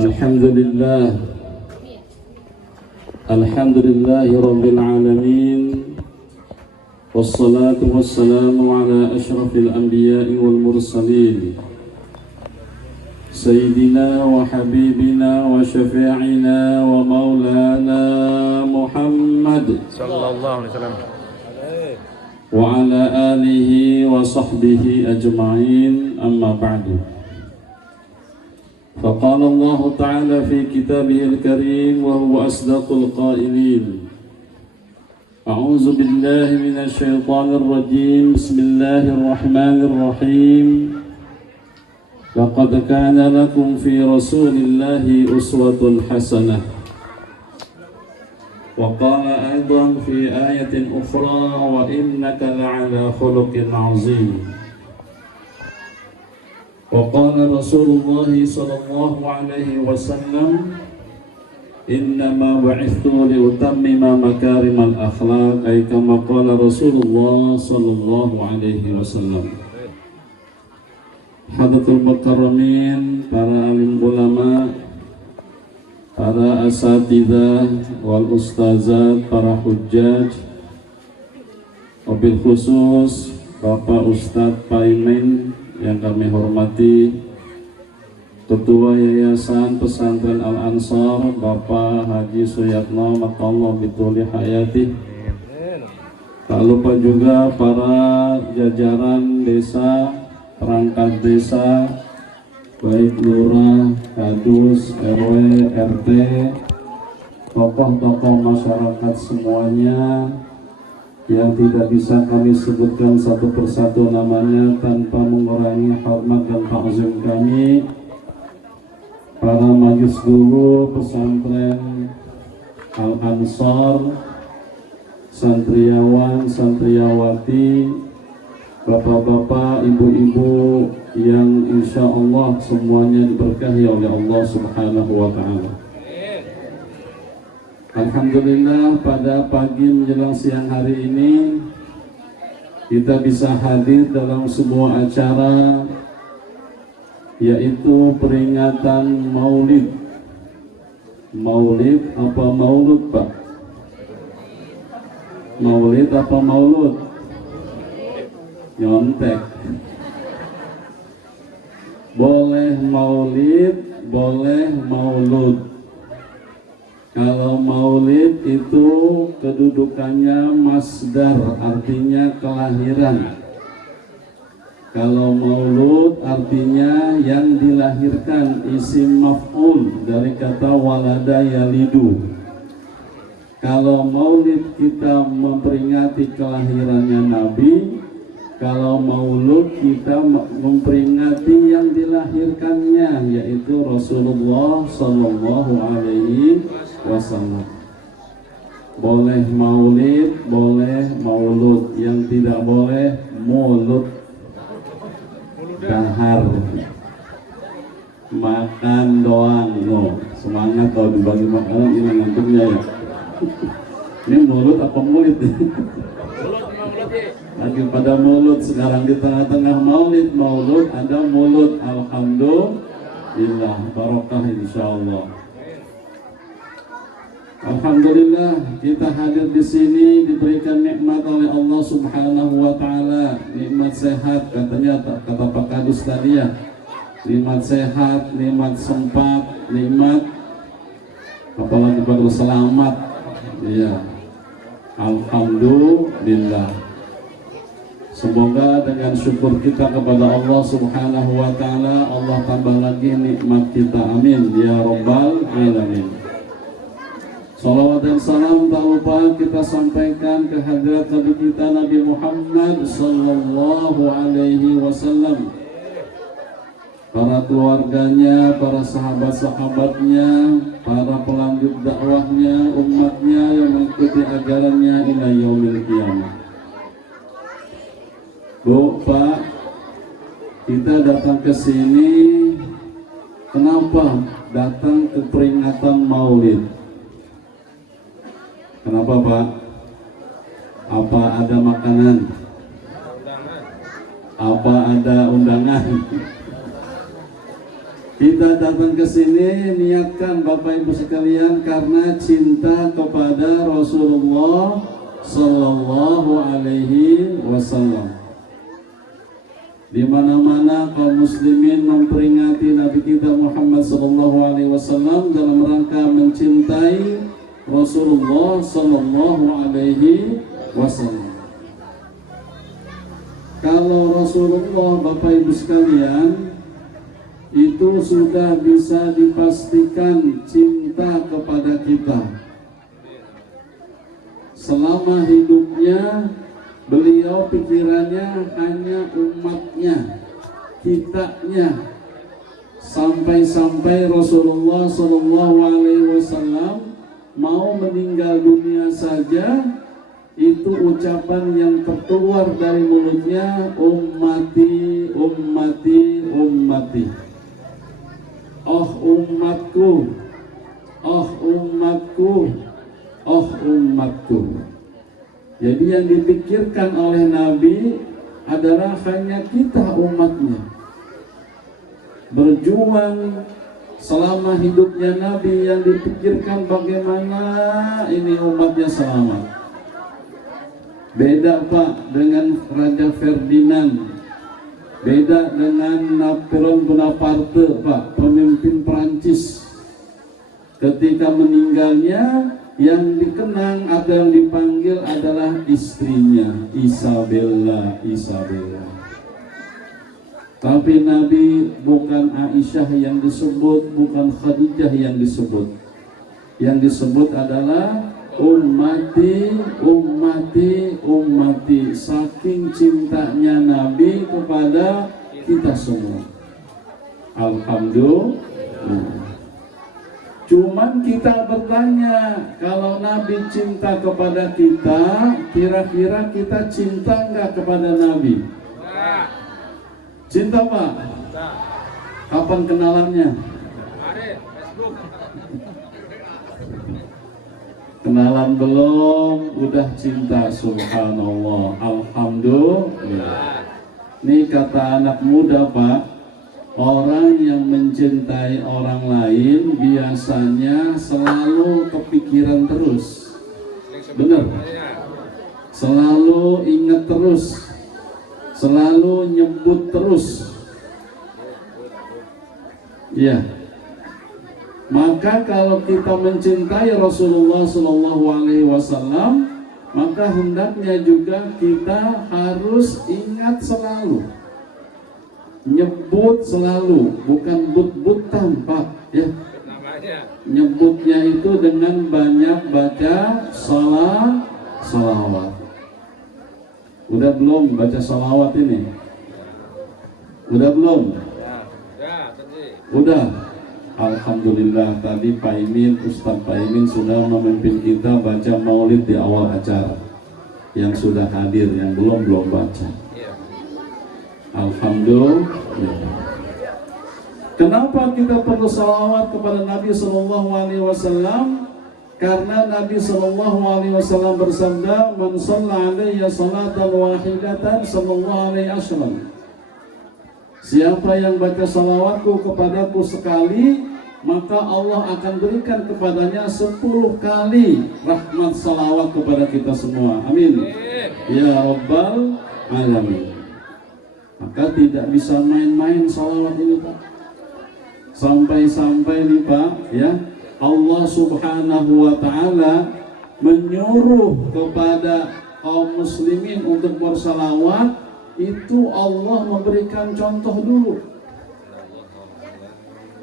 Alhamdulillah. Alhamdulillahi Rabbil Alamin. Wassalatu wassalamu ala ashrafil anbiya'i wal mursalin Sayyidina wa habibina wa syafi'ina wa maulana Muhammad sallallahu alaihi wasallam wa ala alihi wa sahbihi ajma'in, amma ba'du. فقال الله تعالى في كتابه الكريم وهو أصدق القائلين أعوذ بالله من الشيطان الرجيم بسم الله الرحمن الرحيم لقد كان لكم في رسول الله أسوة حسنة وقال أيضا في آية أخرى وإنك لعلى خلق عظيم وقال رسول الله صلى الله عليه وسلم إنما بعثت لأتمم مكارم الأخلاق أي كما قال رسول الله صلى الله عليه وسلم. Hadratul Mukarramin, para alim ulama, para asatidzah wal ustazat, para hujjaj, wabil khusus Bapak Ustadz Paimin yang kami hormati, Ketua Yayasan Pesantren Al-Ansar Bapak Haji Suyatno Matallah Bituli Hayati. Tak lupa juga para jajaran desa, perangkat desa, baik lurah, kadus, RW, RT, tokoh-tokoh masyarakat semuanya yang tidak bisa kami sebutkan satu persatu namanya tanpa mengurangi hormat dan takzim kami, para majelis guru pesantren Al-Ansar, santriawan, santriawati, bapak-bapak, ibu-ibu yang insya Allah semuanya diberkahi oleh Allah Subhanahu wa Ta'ala. Alhamdulillah, pada pagi menjelang siang hari ini kita bisa hadir dalam sebuah acara, yaitu peringatan Maulid. Maulid apa Maulud, Pak? Maulid apa Maulud? Nyontek. Boleh Maulid, boleh Maulud. Kalau Maulid itu kedudukannya masdar, artinya kelahiran. Kalau Maulud artinya yang dilahirkan, isim maf'ul dari kata walada yalidu. Kalau Maulid kita memperingati kelahirannya Nabi, kalau Maulud kita memperingati yang dilahirkannya, yaitu Rasulullah Sallallahu Alaihi Wasallam. Boleh Maulid, boleh Maulud. Yang tidak boleh mulut, dahar, makan doang. No, semangat kalau dibagi makanan ini ngantuknya ya. Ini mulut apa mulut? Lagi pada mulut sekarang, di tengah-tengah Maulid Maulud ada mulut. Alhamdulillah, barokah insyaallah. Alhamdulillah kita hadir di sini diberikan nikmat oleh Allah Subhanahu wa Ta'ala, nikmat sehat, katanya kata Pak Kadus tadi ya, nikmat sehat, nikmat sempat, nikmat apalagi baru selamat. Iya, alhamdulillah. Semoga dengan syukur kita kepada Allah Subhanahu wa Ta'ala, Allah tambah lagi nikmat kita, amin ya Rabbal Alamin. Salawat dan salam tak lupa kita sampaikan ke hadirat Nabi kita Nabi Muhammad Sallallahu Alaihi Wasallam, para keluarganya, para sahabat-sahabatnya, para pelanjut dakwahnya, umatnya yang mengikuti ajarannya ila yaumil qiyamah. Bu, Pak, kita datang ke sini, kenapa datang ke peringatan Maulid? Kenapa, Pak? Apa ada makanan? Apa ada undangan? Kita datang ke sini niatkan Bapak Ibu sekalian karena cinta kepada Rasulullah Sallallahu Alaihi Wasallam. Di mana-mana kaum muslimin memperingati Nabi kita Muhammad Sallallahu Alaihi Wasallam dalam rangka mencintai Rasulullah Sallallahu Alaihi Wasallam. Kalau Rasulullah Bapak Ibu sekalian itu sudah bisa dipastikan cinta kepada kita. Selama hidupnya beliau pikirannya hanya umatnya, kitanya. Sampai-sampai Rasulullah SAW mau meninggal dunia saja, itu ucapan yang terkeluar dari mulutnya, ummati, ummati, ummati. Oh umatku, oh umatku, oh umatku. Jadi yang dipikirkan oleh Nabi adalah hanya kita umatnya. Berjuang selama hidupnya Nabi, yang dipikirkan bagaimana ini umatnya selamat. Beda Pak dengan Raja Ferdinand, beda dengan Napoleon Bonaparte Pak, pemimpin Prancis. Ketika meninggalnya, yang dikenang atau yang dipanggil adalah istrinya, Isabella, Isabella. Tapi Nabi bukan Aisyah yang disebut, bukan Khadijah yang disebut. Yang disebut adalah ummati, ummati, ummati. Saking cintanya Nabi kepada kita semua. Alhamdulillah. Cuman kita bertanya, kalau Nabi cinta kepada kita, kira-kira kita cinta enggak kepada Nabi? Cinta Pak? Kapan kenalannya? Kenalan belum, udah cinta, subhanallah, alhamdulillah. Ini kata anak muda Pak, orang yang mencintai orang lain biasanya selalu kepikiran terus. Benar? Selalu ingat terus, selalu nyebut terus. Ya. Maka kalau kita mencintai Rasulullah SAW, maka hendaknya juga kita harus ingat selalu, nyebut selalu, bukan but-butan Pak, ya. Nyebutnya itu dengan banyak baca salawat. Udah belum baca salawat ini? Udah belum? Udah. Alhamdulillah, tadi Pak Imin, Ustadz Pak Imin sudah memimpin kita baca maulid di awal acara. Yang sudah hadir, yang belum baca. Alhamdulillah. Kenapa kita perlu salawat kepada Nabi Sallallahu Alaihi Wasallam? Karena Nabi Sallallahu Alaihi Wasallam bersabda, "Man shalla alayya salatan wahidatan sallallahu alaihi wasallam." Siapa yang baca salawatku kepadaku sekali, maka Allah akan berikan kepadanya 10 kali rahmat salawat kepada kita semua. Amin. Ya Rabbal Alamin. Maka tidak bisa main-main salawat ini Pak. Sampai-sampai nih Pak, ya, Allah Subhanahu wa Ta'ala menyuruh kepada kaum muslimin untuk bersalawat. Itu Allah memberikan contoh dulu.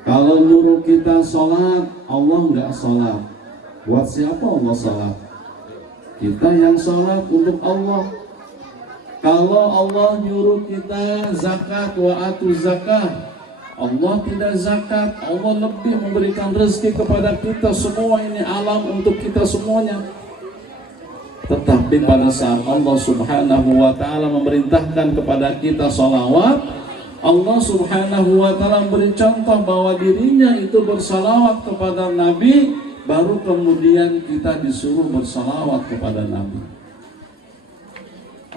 Kalau nyuruh kita sholat, Allah nggak sholat. Buat siapa Allah sholat? Kita yang sholat untuk Allah. Kalau Allah nyuruh kita zakat, wa atu zakat, Allah tidak zakat. Allah lebih memberikan rezeki kepada kita semua, ini alam untuk kita semuanya. Tetapi pada saat Allah Subhanahu wa Ta'ala memerintahkan kepada kita salawat, Allah Subhanahu wa Ta'ala beri contoh bahwa dirinya itu bersalawat kepada Nabi, baru kemudian kita disuruh bersalawat kepada Nabi.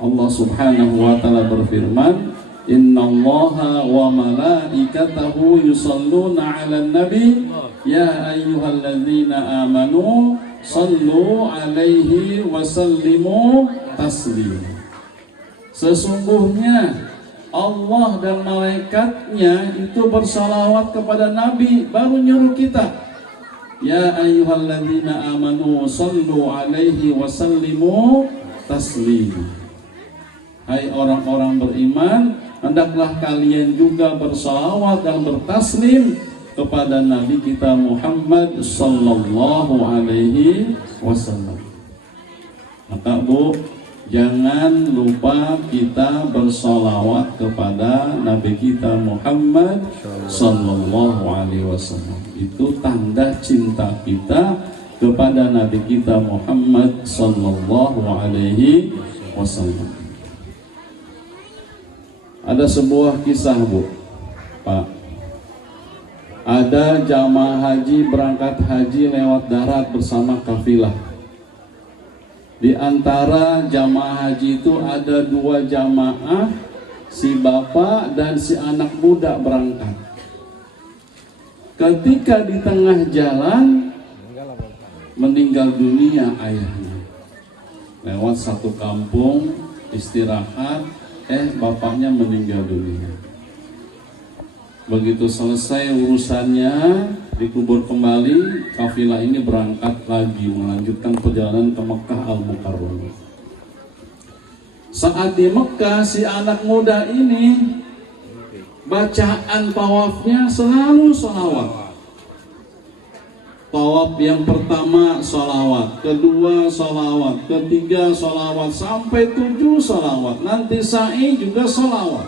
Allah Subhanahu wa Ta'ala berfirman, Innallaha wa malaikatahu yusalluna 'alan nabi ya ayyuhalladzina amanu sallu 'alaihi wa sallimu taslima. Sesungguhnya Allah dan malaikatnya itu bersalawat kepada Nabi, baru nyuruh kita ya ayyuhalladzina amanu sallu 'alaihi wa sallimu taslima. Hai orang-orang beriman, hendaklah kalian juga bersalawat dan bertaslim kepada Nabi kita Muhammad sallallahu alaihi wasallam. Maka Bu, jangan lupa kita bersalawat kepada Nabi kita Muhammad sallallahu alaihi wasallam. Itu tanda cinta kita kepada Nabi kita Muhammad sallallahu alaihi wasallam. Ada sebuah kisah Bu, Pak. Ada jamaah haji berangkat haji lewat darat bersama kafilah. Di antara jamaah haji itu ada 2 jamaah, si bapak dan si anak muda berangkat. Ketika di tengah jalan meninggal dunia ayahnya. Lewat satu kampung istirahat, bapaknya meninggal dunia. Begitu selesai urusannya, dikubur kembali, kafilah ini berangkat lagi melanjutkan perjalanan ke Mekah Al-Mukarramah. Saat di Mekah, si anak muda ini bacaan tawafnya selalu sholawat. Tawaf yang pertama sholawat, kedua sholawat, ketiga sholawat, sampai 7 sholawat. Nanti sa'i juga sholawat,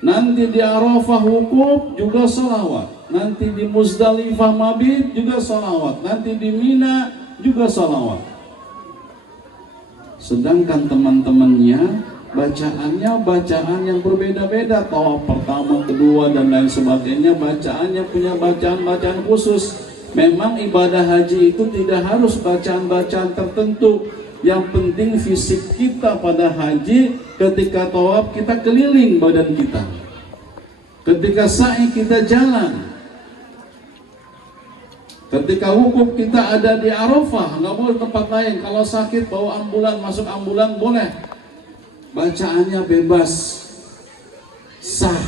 nanti di Arafah wukuf juga sholawat, nanti di Muzdalifah mabit juga sholawat, nanti di Mina juga sholawat. Sedangkan teman-temannya bacaannya bacaan yang berbeda-beda. Tawaf pertama, kedua dan lain sebagainya, bacaannya punya bacaan-bacaan khusus. Memang ibadah haji itu tidak harus bacaan-bacaan tertentu. Yang penting fisik kita pada haji, ketika tawaf kita keliling badan kita, ketika sa'i kita jalan, ketika wukuf kita ada di Arafah, nggak boleh tempat lain. Kalau sakit bawa ambulan, masuk ambulan boleh. Bacaannya bebas, sah.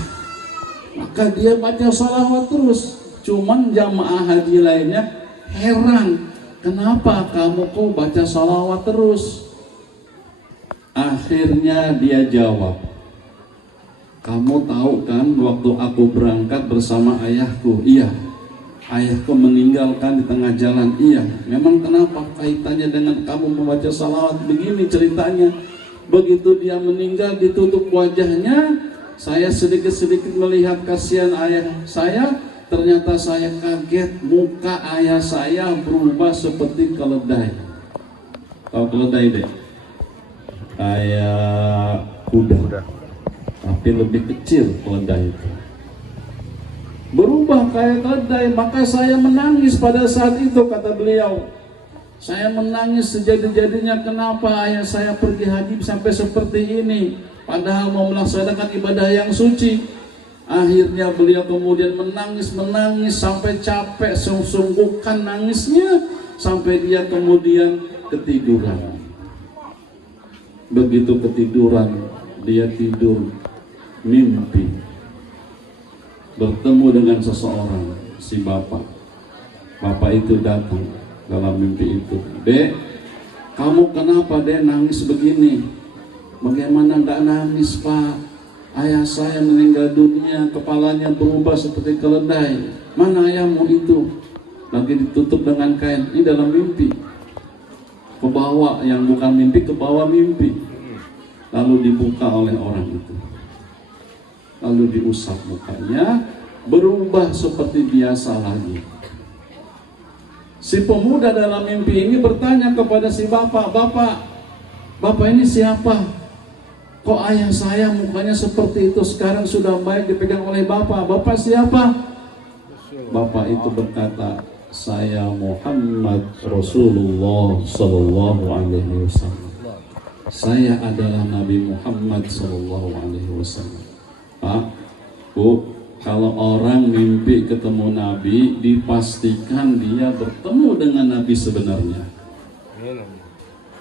Maka dia baca sholawat terus. Cuman jamaah haji lainnya heran, kenapa kamu kok baca sholawat terus? Akhirnya dia jawab, kamu tahu kan waktu aku berangkat bersama ayahku? Iya. Ayahku meninggalkan di tengah jalan. Iya. Memang kenapa kaitannya dengan kamu membaca sholawat? Begini ceritanya, begitu dia meninggal ditutup wajahnya, saya sedikit-sedikit melihat kasihan ayah saya. Ternyata saya kaget, muka ayah saya berubah seperti keledai. Tahu keledai deh? Kayak kuda, tapi lebih kecil keledai itu. Berubah kayak keledai, maka saya menangis pada saat itu, kata beliau. Saya menangis sejadi-jadinya, kenapa ayah saya pergi haji sampai seperti ini, padahal mau melaksanakan ibadah yang suci. Akhirnya beliau kemudian menangis sampai capek, sungguhkan nangisnya sampai dia kemudian ketiduran. Begitu ketiduran, dia tidur mimpi bertemu dengan seseorang, si bapak. Bapak itu datang dalam mimpi itu. Dek, kamu kenapa dek nangis begini? Bagaimana enggak nangis Pak? Ayah saya meninggal dunia, kepalanya berubah seperti keledai. Mana ayahmu itu? Lagi ditutup dengan kain. Ini dalam mimpi. Kebawa yang bukan mimpi, kebawa mimpi. Lalu dibuka oleh orang itu. Lalu diusap mukanya, berubah seperti biasa lagi. Si pemuda dalam mimpi ini bertanya kepada si bapak, Bapak ini siapa? Kok ayah saya mukanya seperti itu, sekarang sudah baik dipegang oleh bapak? Bapak siapa? Bapak itu berkata, saya Muhammad Rasulullah Sallallahu Alaihi Wasallam. Saya adalah Nabi Muhammad Sallallahu Alaihi Wasallam. Pak, Bu, kalau orang mimpi ketemu Nabi, dipastikan dia bertemu dengan Nabi sebenarnya.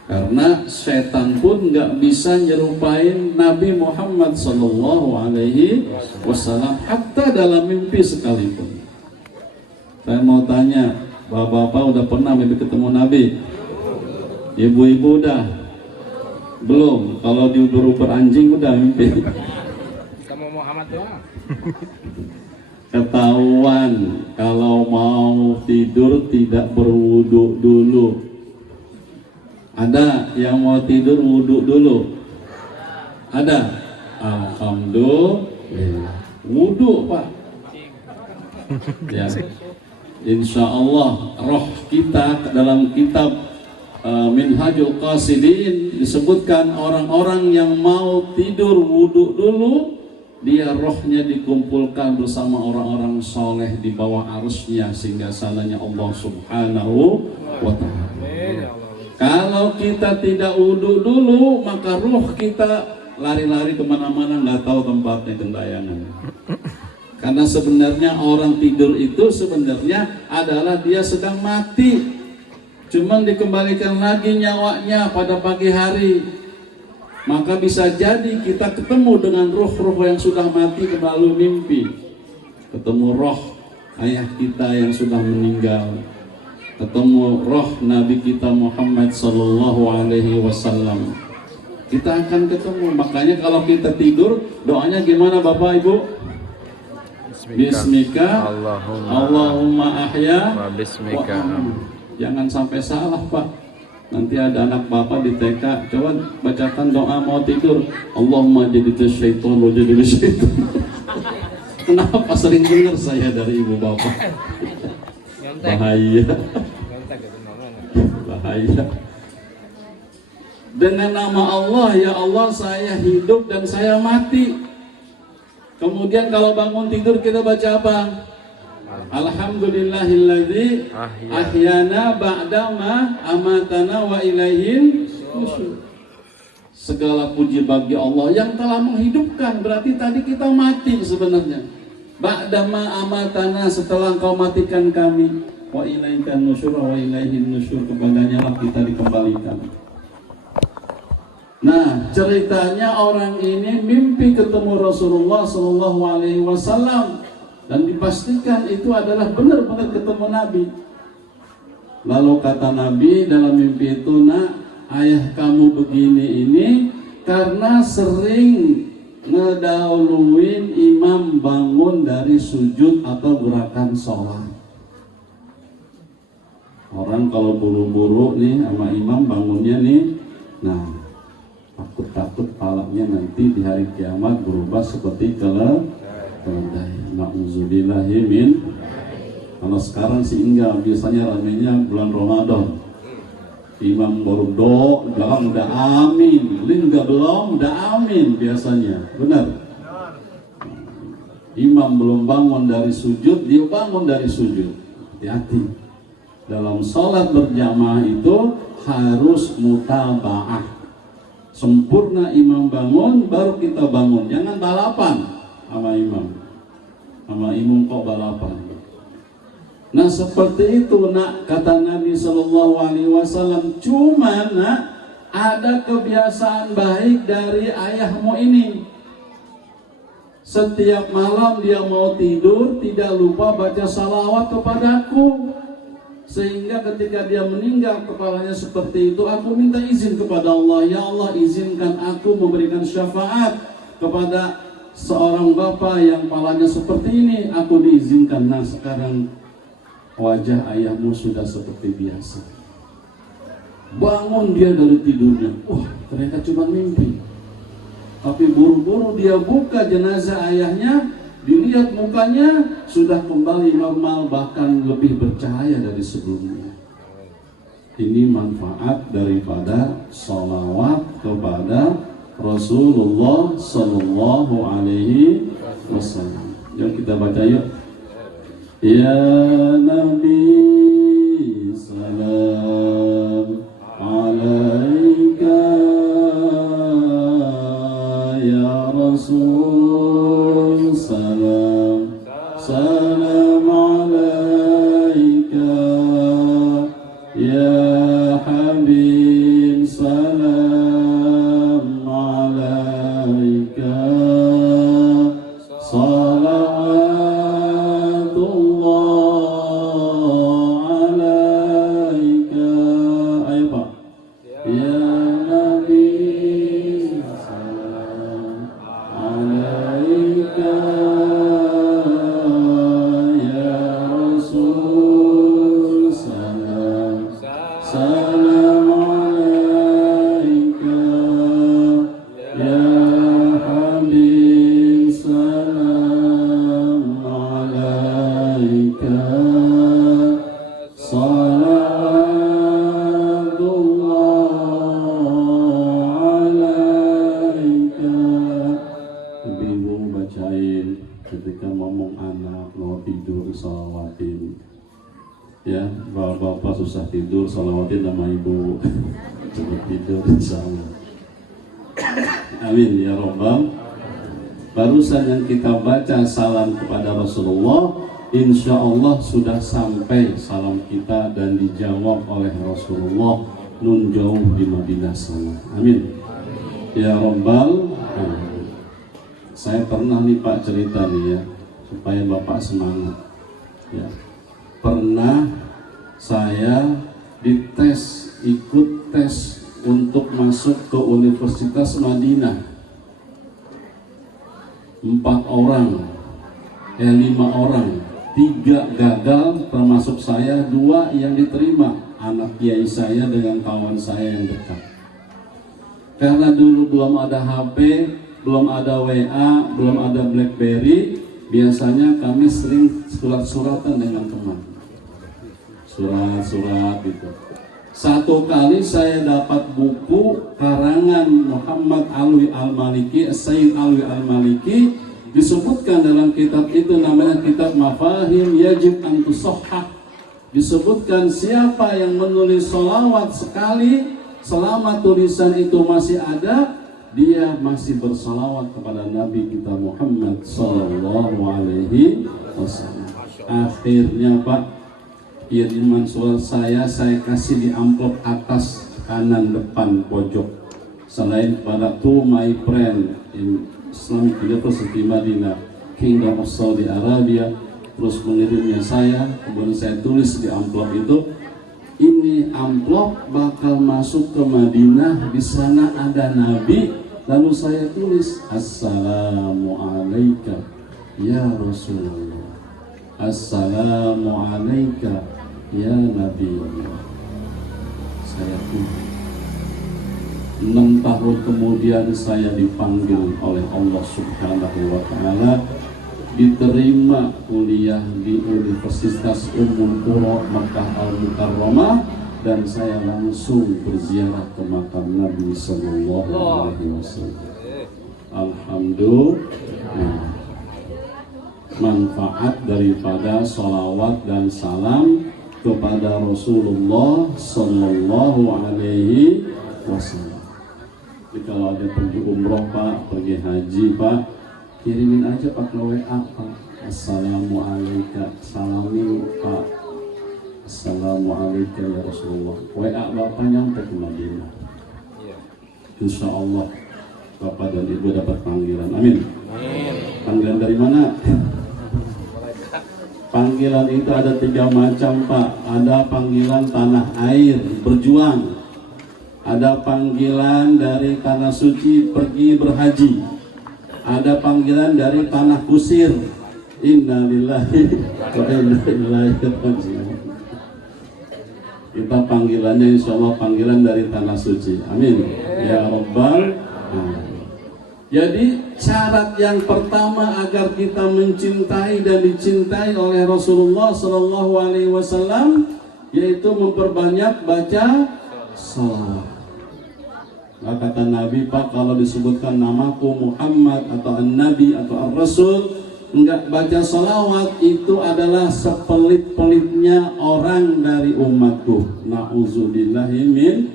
Karena setan pun nggak bisa nyerupain Nabi Muhammad Sallallahu Alaihi Wasallam, hatta dalam mimpi sekalipun. Saya mau tanya, bapak-bapak udah pernah mimpi ketemu Nabi? Ibu-ibu udah? Belum. Kalau diuber-uber anjing udah mimpi. Sama Muhammad doang. Ketahuan kalau mau tidur tidak berwudu dulu. Ada yang mau tidur wudu dulu? Ada? Alhamdulillah. Wudu, Pak. Ya. Insya Allah roh kita dalam kitab Minhajul Qasidin disebutkan orang-orang yang mau tidur wudu dulu, dia rohnya dikumpulkan bersama orang-orang soleh di bawah arusnya sehingga sananya Allah Subhanahu wa Ta'ala. Kalau kita tidak wudu dulu, maka roh kita lari-lari kemana-mana, nggak tahu tempatnya gentayangan. Karena sebenarnya orang tidur itu sebenarnya adalah dia sedang mati, cuman dikembalikan lagi nyawanya pada pagi hari. Maka bisa jadi kita ketemu dengan roh-roh yang sudah mati melalui mimpi. Ketemu roh ayah kita yang sudah meninggal, ketemu roh Nabi kita Muhammad Sallallahu Alaihi Wasallam. Kita akan ketemu. Makanya kalau kita tidur, doanya gimana Bapak Ibu? Bismika Allahumma ahya wa bismika. Jangan sampai salah Pak. Nanti ada anak Bapak di TK, coba bacakan doa mau tidur. Allahumma jadilah syaitan wa jadilah syaitan. Kenapa sering dengar saya dari ibu bapak? Bahaya. Bahaya. Dengan nama Allah, ya Allah saya hidup dan saya mati. Kemudian kalau bangun tidur kita baca apa? Alhamdulillahilladzi ahyana ba'dama amatana wa ilaihin nusyur. Segala puji bagi Allah yang telah menghidupkan. Berarti tadi kita mati sebenarnya. Ba'dama amatana, setelah Engkau matikan kami, wa ilaikan nusyur wa ilaihin nusyur, kepadanya lah kita dikembalikan. Nah, ceritanya orang ini mimpi ketemu Rasulullah Sallallahu Alaihi Wasallam dan dipastikan itu adalah benar-benar ketemu Nabi. Lalu kata Nabi dalam mimpi itu, nak, ayah kamu begini ini karena sering ngedahuluin imam bangun dari sujud atau gerakan sholat. Orang kalau buru-buru nih sama imam bangunnya nih, nah takut-takut palanya nanti di hari kiamat berubah seperti keledai. Na'udzubillahi min. Kalau sekarang sih enggak, biasanya ramenya bulan Ramadan. Imam baru belum udah amin, enggak belum udah amin biasanya, benar. Imam belum bangun dari sujud, dia bangun dari sujud. Hati-hati. Dalam sholat berjamaah itu harus mutabaah. Sempurna imam bangun, baru kita bangun. Jangan balapan sama imam. Sama imam kok balapan. Nah seperti itu nak, kata Nabi Sallallahu Alaihi Wasallam. Cuma nak, ada kebiasaan baik dari ayahmu ini. Setiap malam dia mau tidur tidak lupa baca salawat kepadaku. Sehingga ketika dia meninggal kepalanya seperti itu, aku minta izin kepada Allah, ya Allah izinkan aku memberikan syafaat kepada seorang bapak yang kepalanya seperti ini. Aku diizinkan. Nah sekarang wajah ayahmu sudah seperti biasa. Bangun dia dari tidurnya, wah ternyata cuma mimpi. Tapi buru-buru dia buka jenazah ayahnya, dilihat mukanya sudah kembali normal, bahkan lebih bercahaya dari sebelumnya. Ini manfaat daripada sholawat kepada Rasulullah Sallallahu Alaihi Wasallam. Yuk kita baca yuk. Ya Nabi salam alaika, ya Rasul tidur, salawatin nama ibu. Cepet tidur insyaallah. Amin ya Rabbal. Barusan yang kita baca salam kepada Rasulullah, insya Allah sudah sampai salam kita dan dijawab oleh Rasulullah nun jauh di Madinah sana. Amin ya Rabbal. Saya pernah nih Pak cerita nih ya, supaya Bapak semangat ya. Pernah saya dites, ikut tes untuk masuk ke Universitas Madinah. 4 orang, 5 orang, 3 gagal termasuk saya, 2 yang diterima, anak kiai saya dengan kawan saya yang dekat. Karena dulu belum ada HP, belum ada WA, belum ada BlackBerry, biasanya kami sering surat-suratan dengan teman, surat-surat gitu. Satu kali saya dapat buku karangan Muhammad Alwi Al-Maliki, Sayyid Alwi Al-Maliki, disebutkan dalam kitab itu namanya kitab Mafahim Yajib an Tusahhah. Disebutkan siapa yang menulis sholawat sekali selama tulisan itu masih ada, dia masih bersolawat kepada Nabi kita Muhammad Sallallahu Alaihi Wasallam. Akhirnya Pak, kiriman surat saya kasih di amplop atas kanan depan pojok. Selain pada to my friend in Islamic University Madinah, Kingdom of Saudi Arabia, terus mengirimnya saya, kemudian saya tulis di amplop itu, ini amplop bakal masuk ke Madinah, di sana ada Nabi, lalu saya tulis Assalamualaikum ya Rasulullah, Assalamualaikum ya Nabi. Saya pun 6 tahun kemudian saya dipanggil oleh Allah Subhanahu wa Ta'ala, diterima kuliah di Universitas Ummul Qura Makkah Al-Mukarramah, dan saya langsung berziarah ke makam Nabi Sallallahu Alaihi Wasallam. Alhamdulillah, manfaat daripada sholawat dan salam kepada Rasulullah Sallallahu Alaihi Wasallam. Jadi kalau ada pergi umroh Pak, pergi haji Pak, kirimin aja pakai WA Pak. Assalamualaikum, salami Pak, Assalamualaikum ya Rasulullah. WA Bapak nyampe ke Madinah. Insya Allah Bapak dan Ibu dapat panggilan. Amin. Panggilan dari mana? Panggilan itu ada 3 macam Pak. Ada panggilan tanah air, berjuang. Ada panggilan dari tanah suci, pergi berhaji. Ada panggilan dari tanah kusir. Innalillahi wa inna ilaihi raji'un. Kita panggilannya insya Allah panggilan dari tanah suci. Amin ya Rabbal alamin. Jadi syarat yang pertama agar kita mencintai dan dicintai oleh Rasulullah Sallallahu Alaihi Wasallam yaitu memperbanyak baca salawat. Nah, kata Nabi Pak, kalau disebutkan namaku Muhammad atau An-Nabi atau Ar-Rasul, enggak baca salawat, itu adalah sepelit-pelitnya orang dari umatku. Na'udzubillahi min.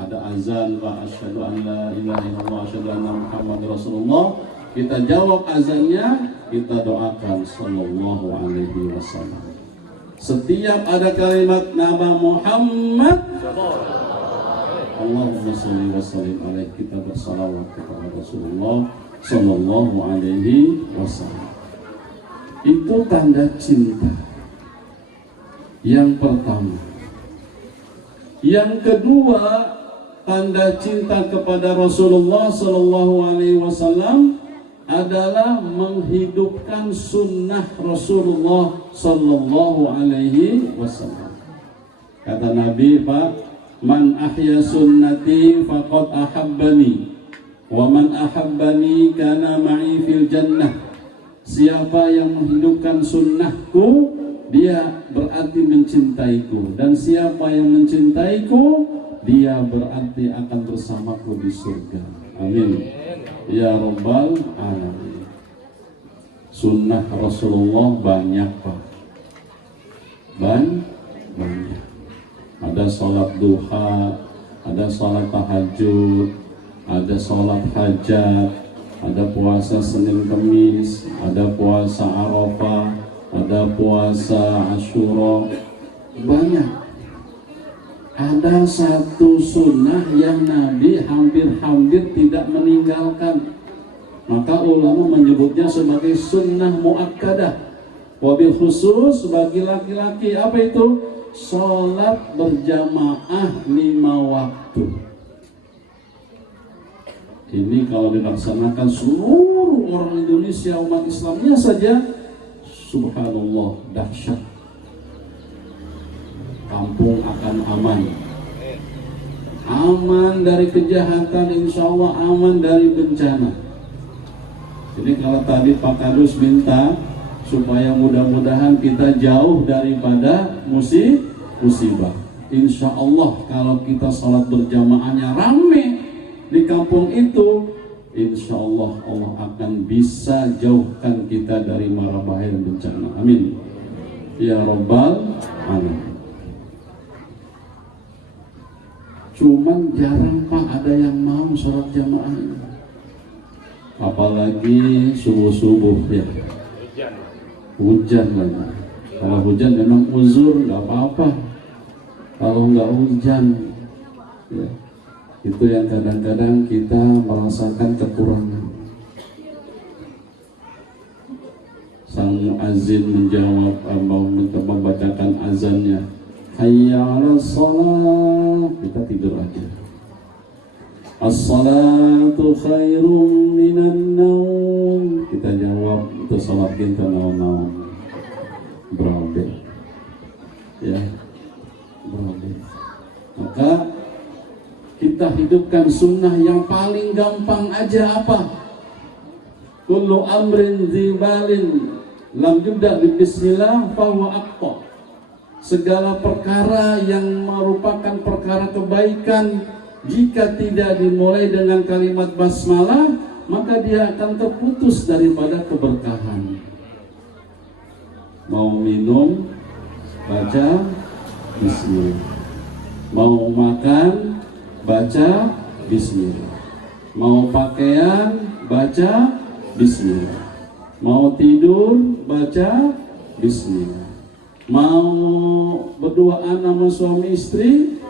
Ada azan Pak, asyhadu an la ilaha illallah, asyhadu anna Muhammad Rasulullah. Kita jawab azannya, kita doakan sallallahu alaihi wasallam. Setiap ada kalimat nama Muhammad, Allahumma sholli wa sallim alaihi, kita bersalawat kepada Rasulullah sallallahu alaihi wasallam. Itu tanda cinta yang pertama. Yang kedua, tanda cinta kepada Rasulullah sallallahu alaihi wasallam adalah menghidupkan sunnah Rasulullah sallallahu alaihi wasallam. Kata Nabi Pak, man ahya sunnati faqad ahabbani wa man ahabbani kana ma'i fil jannah. Siapa yang menghidupkan sunnahku, dia berarti mencintaiku, dan siapa yang mencintaiku, dia berarti akan bersamaku di surga. Amin ya Rabbal alamin. Sunnah Rasulullah banyak Pak, banyak. ada sholat duha, ada sholat tahajud, ada sholat hajat, ada puasa Senin Kemis, ada puasa Arafah, ada puasa Asyura, banyak. Ada satu sunnah yang Nabi hampir-hampir tidak meninggalkan, maka ulama menyebutnya sebagai sunnah muakkadah. Wabil khusus bagi laki-laki, apa itu? Sholat berjamaah 5 waktu. Ini kalau dilaksanakan seluruh orang Indonesia, umat Islamnya saja, subhanallah, dahsyat. Kampung akan aman. Aman dari kejahatan, insya Allah aman dari bencana. Jadi kalau tadi Pak Kadus minta supaya mudah-mudahan kita jauh daripada musibah. Insya Allah kalau kita sholat berjamaahnya rame di kampung itu, insya Allah Allah akan bisa jauhkan kita dari mara bahaya dan bencana. Amin ya Rabbal Alamin. Cuman jarang Pak ada yang mau sholat jamaah, apalagi subuh-subuh ya, hujan lagi. Kalau hujan memang uzur, nggak apa-apa. Kalau nggak hujan ya, itu yang kadang-kadang kita merasakan kekurangan. Sang muazzin menjawab, membacakan azannya, hayya 'alas shalah, kita tidur aja. As-salatu khairum minan naum, kita jawab itu salat kita naon-naon. Berabe. Ya. Berabe. Maka kita hidupkan sunnah yang paling gampang aja apa? Kullu amrin dzibalin lam yubda bi bismillah fa huwa aqta. Segala perkara yang merupakan perkara kebaikan, jika tidak dimulai dengan kalimat basmalah, maka dia akan terputus daripada keberkahan. Mau minum, baca bismillah. Mau makan, baca bismillah. Mau pakaian, baca bismillah. Mau tidur, baca bismillah. Mau berduaan sama suami istri,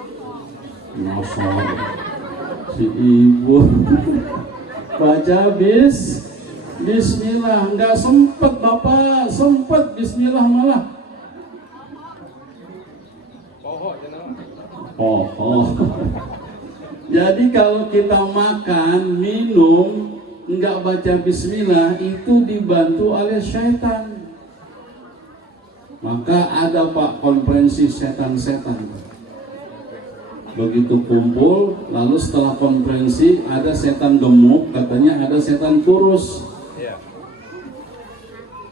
masalah si ibu baca bismillah. Nggak sempet bapak, sempet bismillah malah. Jadi kalau kita makan, minum, nggak baca bismillah, itu dibantu oleh syaitan. Maka ada Pak konferensi setan-setan. Begitu kumpul, lalu setelah konferensi ada setan gemuk, katanya ada setan kurus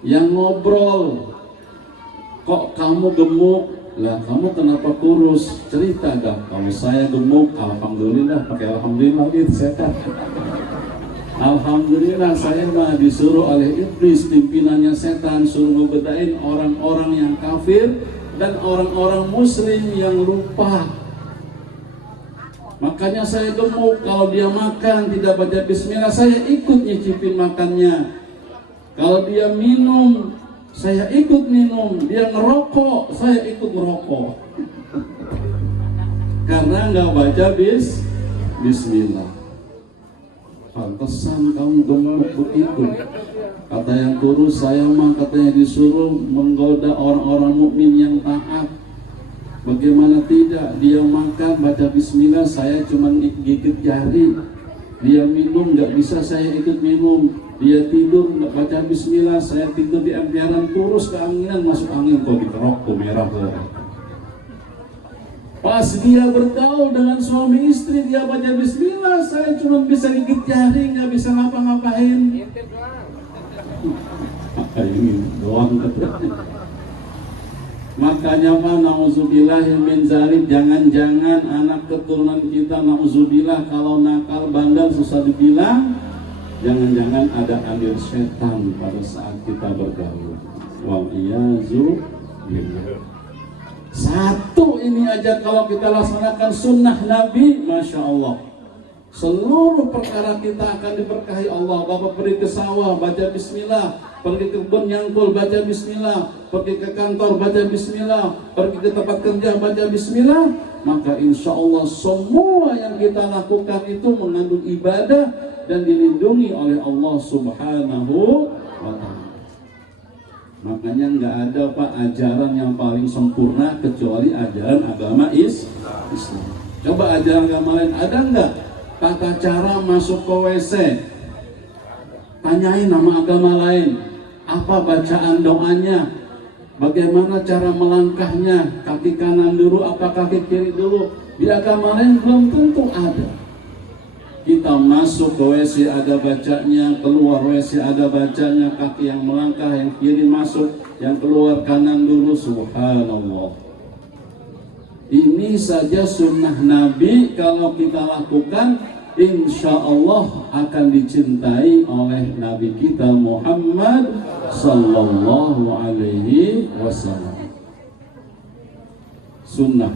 yang ngobrol. Kok kamu gemuk? Lah kamu kenapa kurus? Cerita dah. Kalau saya gemuk, alhamdulillah, pakai alhamdulillah gitu setan. Alhamdulillah saya mah disuruh oleh iblis, pimpinannya setan, suruh ngebedain orang-orang yang kafir dan orang-orang muslim yang lupa. Makanya saya gemuk. Kalau dia makan tidak baca bismillah, saya ikut nyicipin makannya. Kalau dia minum, saya ikut minum. Dia ngerokok, saya ikut ngerokok. Karena nggak baca bismillah. Pantesan kamu gemuk begitu. Kata yang kurus, saya mah katanya disuruh menggoda orang-orang mukmin yang taat. Bagaimana tidak? Dia makan baca bismillah, saya cuma gigit jari. Dia minum nggak bisa, saya ikut minum. Dia tidur nggak baca bismillah, saya tidur di emperan, kurus keanginan, masuk angin kok dikerok tuh merah tuh. Pas dia bergaul dengan suami istri, dia baca bismillah, saya cuma bisa gigit jari, nggak bisa ngapa-ngapain. Ini doang. Makanya mah nauzubillah min zalik, jangan-jangan anak keturunan kita nauzubillah kalau nakal bandel susah dibilang, jangan-jangan ada andil setan pada saat kita bergaul. Wal iyazu billah. Satu ini aja kalau kita laksanakan sunnah Nabi, Masya Allah, seluruh perkara kita akan diberkahi Allah. Bapak pergi ke sawah, baca bismillah. Pergi ke kebun nyangkul, baca bismillah. Pergi ke kantor, baca bismillah. Pergi ke tempat kerja, baca bismillah. Maka insya Allah semua yang kita lakukan itu mengandung ibadah dan dilindungi oleh Allah Subhanahu wa ta'ala. Makanya nggak ada Pak ajaran yang paling sempurna kecuali ajaran agama Islam. Coba ajaran agama lain ada nggak? Tata cara masuk ke WC, tanyain nama agama lain, apa bacaan doanya, bagaimana cara melangkahnya, kaki kanan dulu apa kaki kiri dulu. Di agama lain belum tentu ada. Kita masuk ke WC ada bacanya, keluar WC ada bacanya, kaki yang melangkah, yang kiri masuk, yang keluar kanan dulu. Subhanallah. Ini saja sunnah Nabi kalau kita lakukan, insya Allah akan dicintai oleh Nabi kita Muhammad Sallallahu Alaihi Wasallam. Sunnah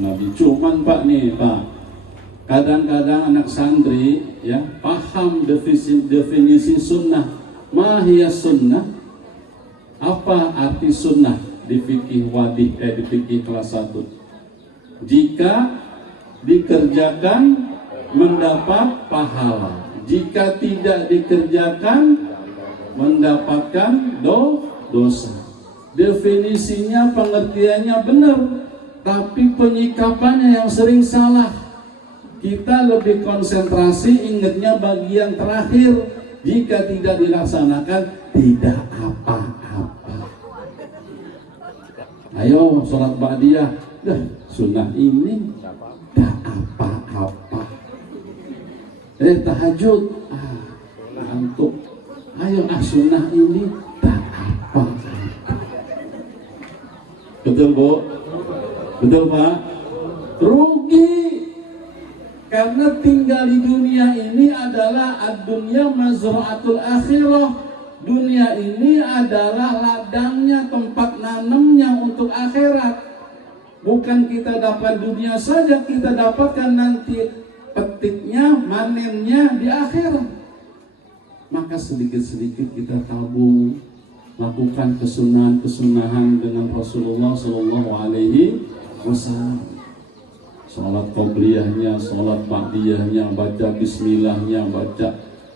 Nabi. Cuman Pak nih Pak, kadang-kadang anak santri ya paham definisi sunnah. Mahiyah sunnah? Apa arti sunnah? Di fikih wadih, di fikih kelas 1. Jika dikerjakan mendapat pahala, jika tidak dikerjakan mendapatkan dosa. Definisinya, pengertiannya benar, tapi penyikapannya yang sering salah. Kita lebih konsentrasi ingatnya bagian terakhir, jika tidak dilaksanakan tidak apa-apa. Ayo sholat ba'diyah, sunnah ini tak apa-apa. Tahajud, ngantuk. Ayo sunnah ini tak apa-apa. Betul Bu? Betul Pak? Rugi. Karena tinggal di dunia ini adalah ad-dunya mazra'atul akhirah. Dunia ini adalah ladangnya, tempat nanamnya untuk akhirat. Bukan kita dapat dunia saja, kita dapatkan nanti petiknya, manennya di akhirat. Maka sedikit-sedikit kita tabung, lakukan kesunahan dengan Rasulullah Sallallahu Alaihi Wasallam. Salat qobliyahnya, salat ba'diyahnya, baca bismillahnya,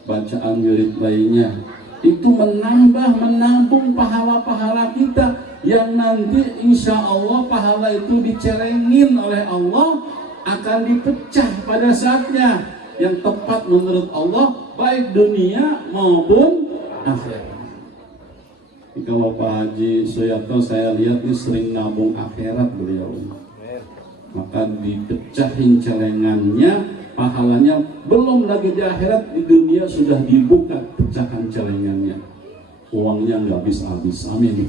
bacaan wirid lainnya. Itu menambung pahala-pahala kita yang nanti insya Allah pahala itu dicelengin oleh Allah, akan dipecah pada saatnya yang tepat menurut Allah, baik dunia maupun akhirat. Kalau Pak Haji Suyatno saya lihat ini sering nabung akhirat beliau, maka dipecahin celengannya, pahalanya belum lagi di akhirat, di dunia sudah dibuka pecahan celengannya, uangnya nggak habis-habis. Amin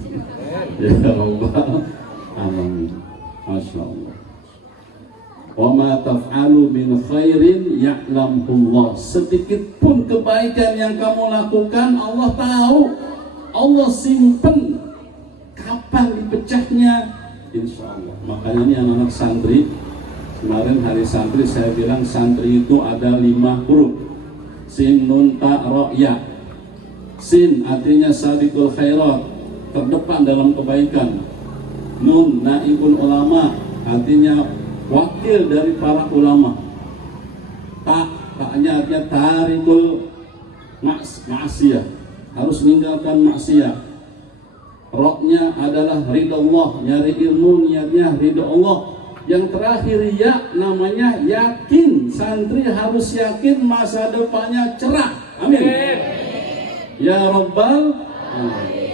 ya Rabbal alamin. Masya Allah. Wa ma taf'alu min khairin ya'lamullah. Sedikit pun kebaikan yang kamu lakukan Allah tahu, Allah simpen kapan dipecahnya, insya Allah. Makanya ini anak-anak santri, kemarin hari santri saya bilang santri itu ada 5 huruf. Sin, nun, ta, ro, ya. Sin artinya sabiqul khairat, terdepan dalam kebaikan. Nun, naibul ulama, artinya wakil dari para ulama. Taknya artinya tarikul maksiyah, harus meninggalkan maksiat. Roknya adalah ridha Allah, nyari ilmu niatnya ridha Allah. Yang terakhir ya namanya yakin, santri harus yakin masa depannya cerah. Amin. Ya Rabbal alamin.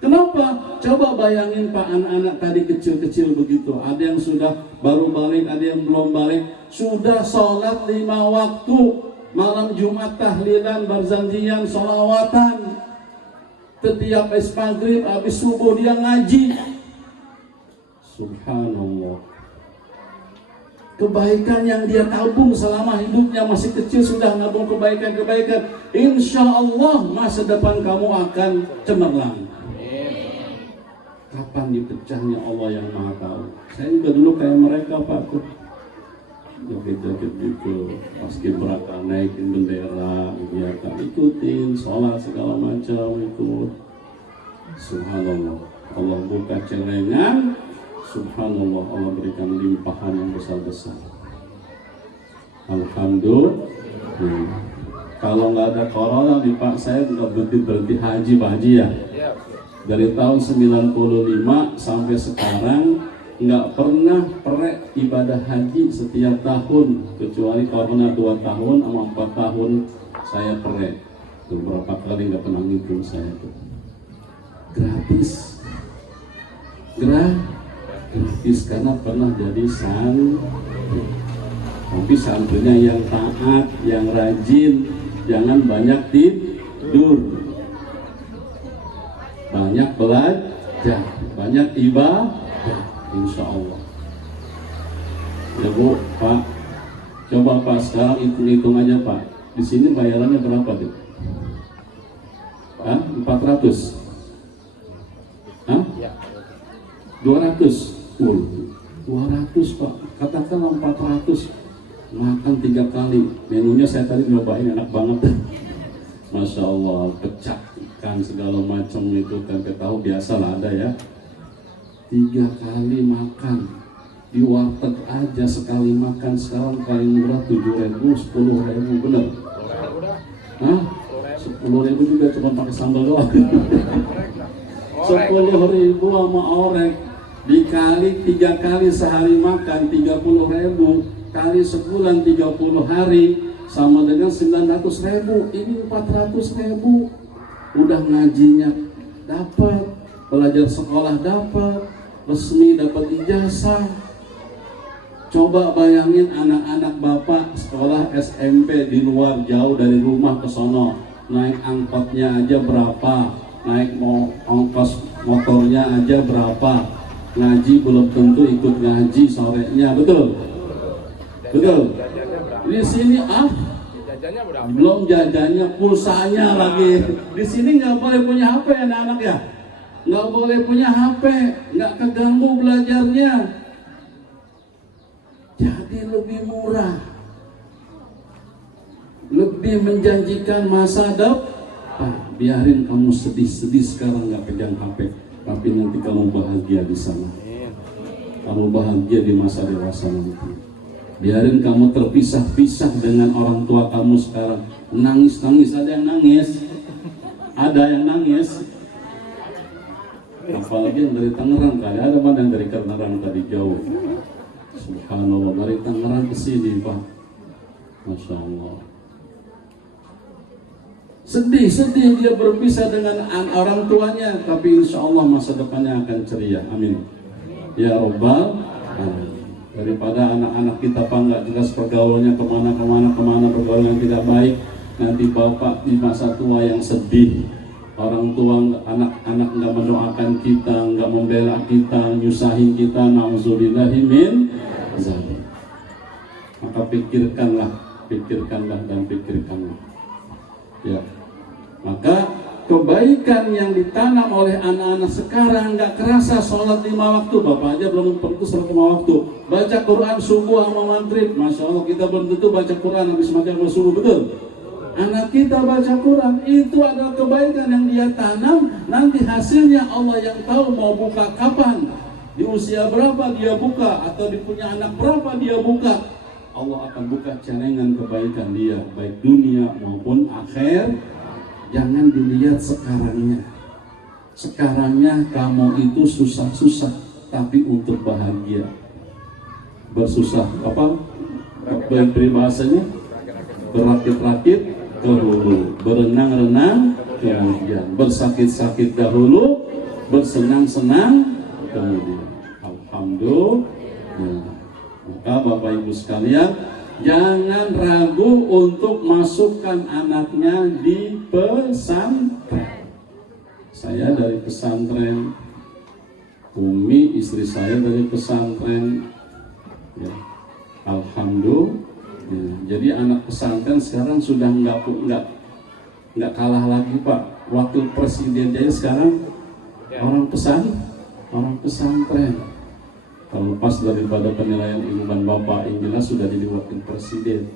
Kenapa? Coba bayangin Pak, anak-anak tadi kecil-kecil begitu, ada yang sudah baru balik, ada yang belum balik, sudah sholat 5 waktu, malam Jumat tahlilan, berzanjian, sholawatan, setiap habis maghrib, habis subuh dia ngaji. Subhanallah. Kebaikan yang dia tabung selama hidupnya masih kecil sudah nabung kebaikan-kebaikan, insya Allah masa depan kamu akan cemerlang. kapan dipecahnya Allah yang Maha tahu. Saya juga dulu kayak mereka Pak tuh, joget-joget gitu, paski beraka naikin bendera, ya kan ikutin, sholat segala macam ikut. Subhanallah, Allah buka celengan, subhanallah, Allah berikan limpahan yang besar-besar. Alhamdulillah. Kalau nggak ada corona nih Pak, saya nggak berhenti haji Pak Haji ya. Dari tahun 95 sampai sekarang nggak pernah perek ibadah haji setiap tahun, kecuali corona 2 tahun sama 4 tahun saya perek. Tuh, berapa kali nggak pernah ngitung saya tuh. Gratis, gratis karena pernah jadi santri. Tapi santrinya yang taat, yang rajin, jangan banyak tidur, banyak belajar, banyak ibadah, insya Allah. Ya Bu, Pak, coba Pak sekarang hitung aja Pak. Di sini bayarannya berapa tuh? 400? Hah? 200? 200 Pak, katakanlah 400. Makan 3 kali, menunya saya tadi nyobain enak banget. Masya Allah, pecah ikan segala macam itu, tempe tahu biasa lah ada ya. 3 kali makan di warteg aja, sekali makan sekarang paling murah 7.000, 10.000, bener? Hah? 10.000 juga cuma pakai sambal doang. 10.000 sama orek dikali 3 kali sehari makan 30.000 kali sebulan 30 hari sama dengan 900.000. Ini 400.000. Udah ngajinya dapat, belajar sekolah dapat, resmi dapat ijazah. Coba bayangin anak-anak Bapak sekolah SMP di luar jauh dari rumah ke sono, naik angkotnya aja berapa, naik ongkos motornya aja berapa, ngaji belum tentu ikut ngaji sorenya, betul? Betul. Di sini belum jajannya, pulsanya lagi. Di sini nggak boleh punya HP anak-anak ya, nggak boleh punya HP, nggak keganggu belajarnya. Jadi lebih murah, lebih menjanjikan masa depan. Biarin kamu sedih-sedih sekarang nggak pegang HP, tapi nanti kamu bahagia di sana. Kamu bahagia di masa dewasa nanti. Biarin kamu terpisah-pisah dengan orang tua kamu sekarang. Nangis-nangis, ada yang nangis. Ada yang nangis. Apalagi yang dari Tangerang kali. Ada mana yang dari Tangerang tadi jauh. Subhanallah, dari Tangerang ke sini Pak. Masya Allah. Sedih dia berpisah dengan orang tuanya, tapi insya Allah masa depannya akan ceria. Amin. Ya Rabbal Alamin. Daripada anak-anak kita Pak nggak jelas pergaulannya kemana pergaulan yang tidak baik, nanti Bapak di masa tua yang sedih, orang tua anak-anak nggak mendoakan kita, nggak membela kita, nyusahin kita, na'udzubillahi min dzalik. Maka pikirkanlah ya. Maka kebaikan yang ditanam oleh anak-anak sekarang nggak kerasa. Sholat 5 waktu, Bapak aja belum tentu sholat 5 waktu. Baca Quran subuh sama maghrib, Masya Allah kita belum tentu baca Quran habis makan subuh, betul? Anak kita baca Quran, itu adalah kebaikan yang dia tanam. Nanti hasilnya Allah yang tahu mau buka kapan, di usia berapa dia buka, atau di punya anak berapa dia buka. Allah akan buka celengan kebaikan dia, baik dunia maupun akhir. Jangan dilihat sekarangnya. Sekarangnya kamu itu susah-susah, tapi untuk bahagia. Bersusah apa? Bahasanya berakit-rakit ke hulu, berenang-renang kemudian, bersakit-sakit dahulu, bersenang-senang kemudian. Alhamdulillah. Maka Bapak Ibu sekalian, jangan ragu untuk masukkan anaknya di pesantren. Saya dari pesantren, Umi istri saya dari pesantren, ya. Alhamdulillah. Jadi anak pesantren sekarang sudah nggak kalah lagi Pak. Wakil presiden aja sekarang orang orang pesantren. Terlepas daripada penilaian ibu dan bapak, yang jelas sudah jadi wakil presiden.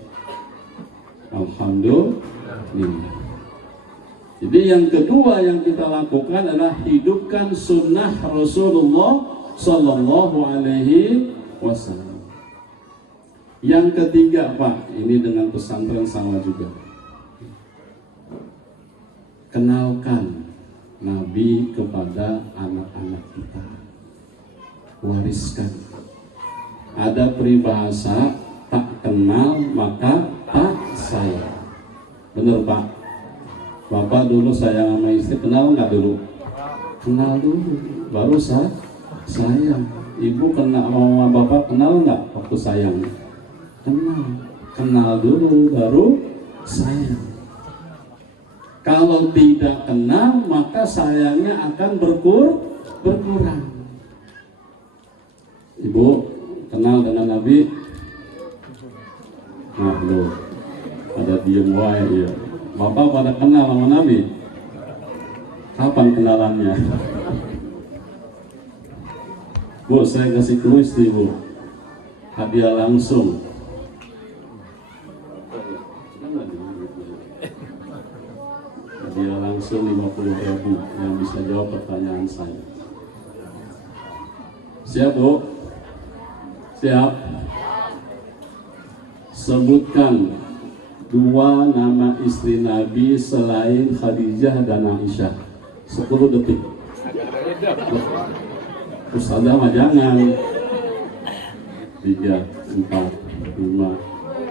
Alhamdulillah. Jadi yang kedua yang kita lakukan adalah hidupkan sunnah Rasulullah Sallallahu Alaihi Wasallam. Yang ketiga, Pak, ini dengan pesantren sama juga. Kenalkan Nabi kepada anak-anak kita. Wariskan. Ada peribahasa, tak kenal maka tak sayang. Bener, Pak? Bapak dulu sayang sama istri, kenal nggak dulu? Kenal dulu, baru sayang. Ibu kenal sama bapak, kenal nggak waktu sayang? Kenal dulu, baru sayang. Kalau tidak kenal, maka sayangnya akan berkurang. Ibu kenal dengan Nabi? Nah, loh, ada diem wae ya. Bapak pada kenal sama Nabi? Kapan kenalannya? Bu, saya kasih kuis nih, Bu. Hadiah langsung. Hadiah langsung 50.000 yang bisa jawab pertanyaan saya. Siap, Bu? Siap? Sebutkan 2 nama istri Nabi selain Khadijah dan Aisyah. 10 detik. Ustazah mah jangan. 3, 4, 5,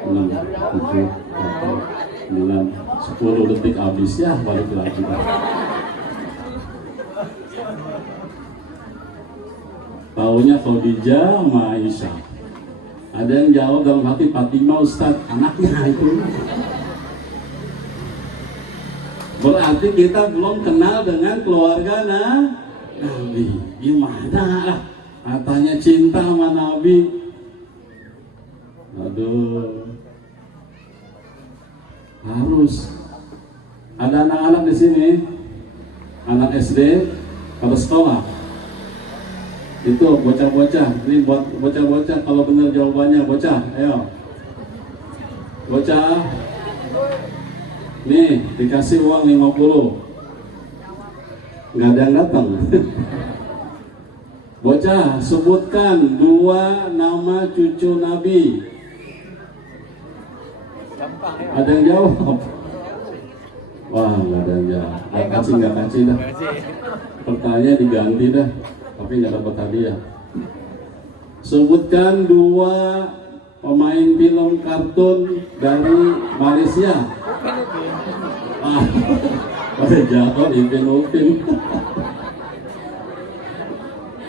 6, 7, 8, 9, 10 detik habis ya, balik lagi. Taunya Khadijah sama Aisyah. Ada yang jawab dalam hati Fatimah, Ustaz, anaknya itu. Berarti kita belum kenal dengan keluarga Nabi. Gimana lah katanya cinta sama Nabi? Aduh, harus. Ada anak-anak di sini, anak SD pada sekolah. Itu bocah-bocah, ini buat bocah-bocah, kalau benar jawabannya bocah, ayo bocah, nih dikasih uang 50, nggak ada yang datang. Bocah, sebutkan 2 nama cucu Nabi. Ada yang jawab? Wah, nggak ada yang jawab. Nggak kasih dah. Pertanyaan diganti dah, tapi nggak dapat hadiah. Sebutkan 2 pemain film kartun dari Malaysia. Pada jatuh Upin.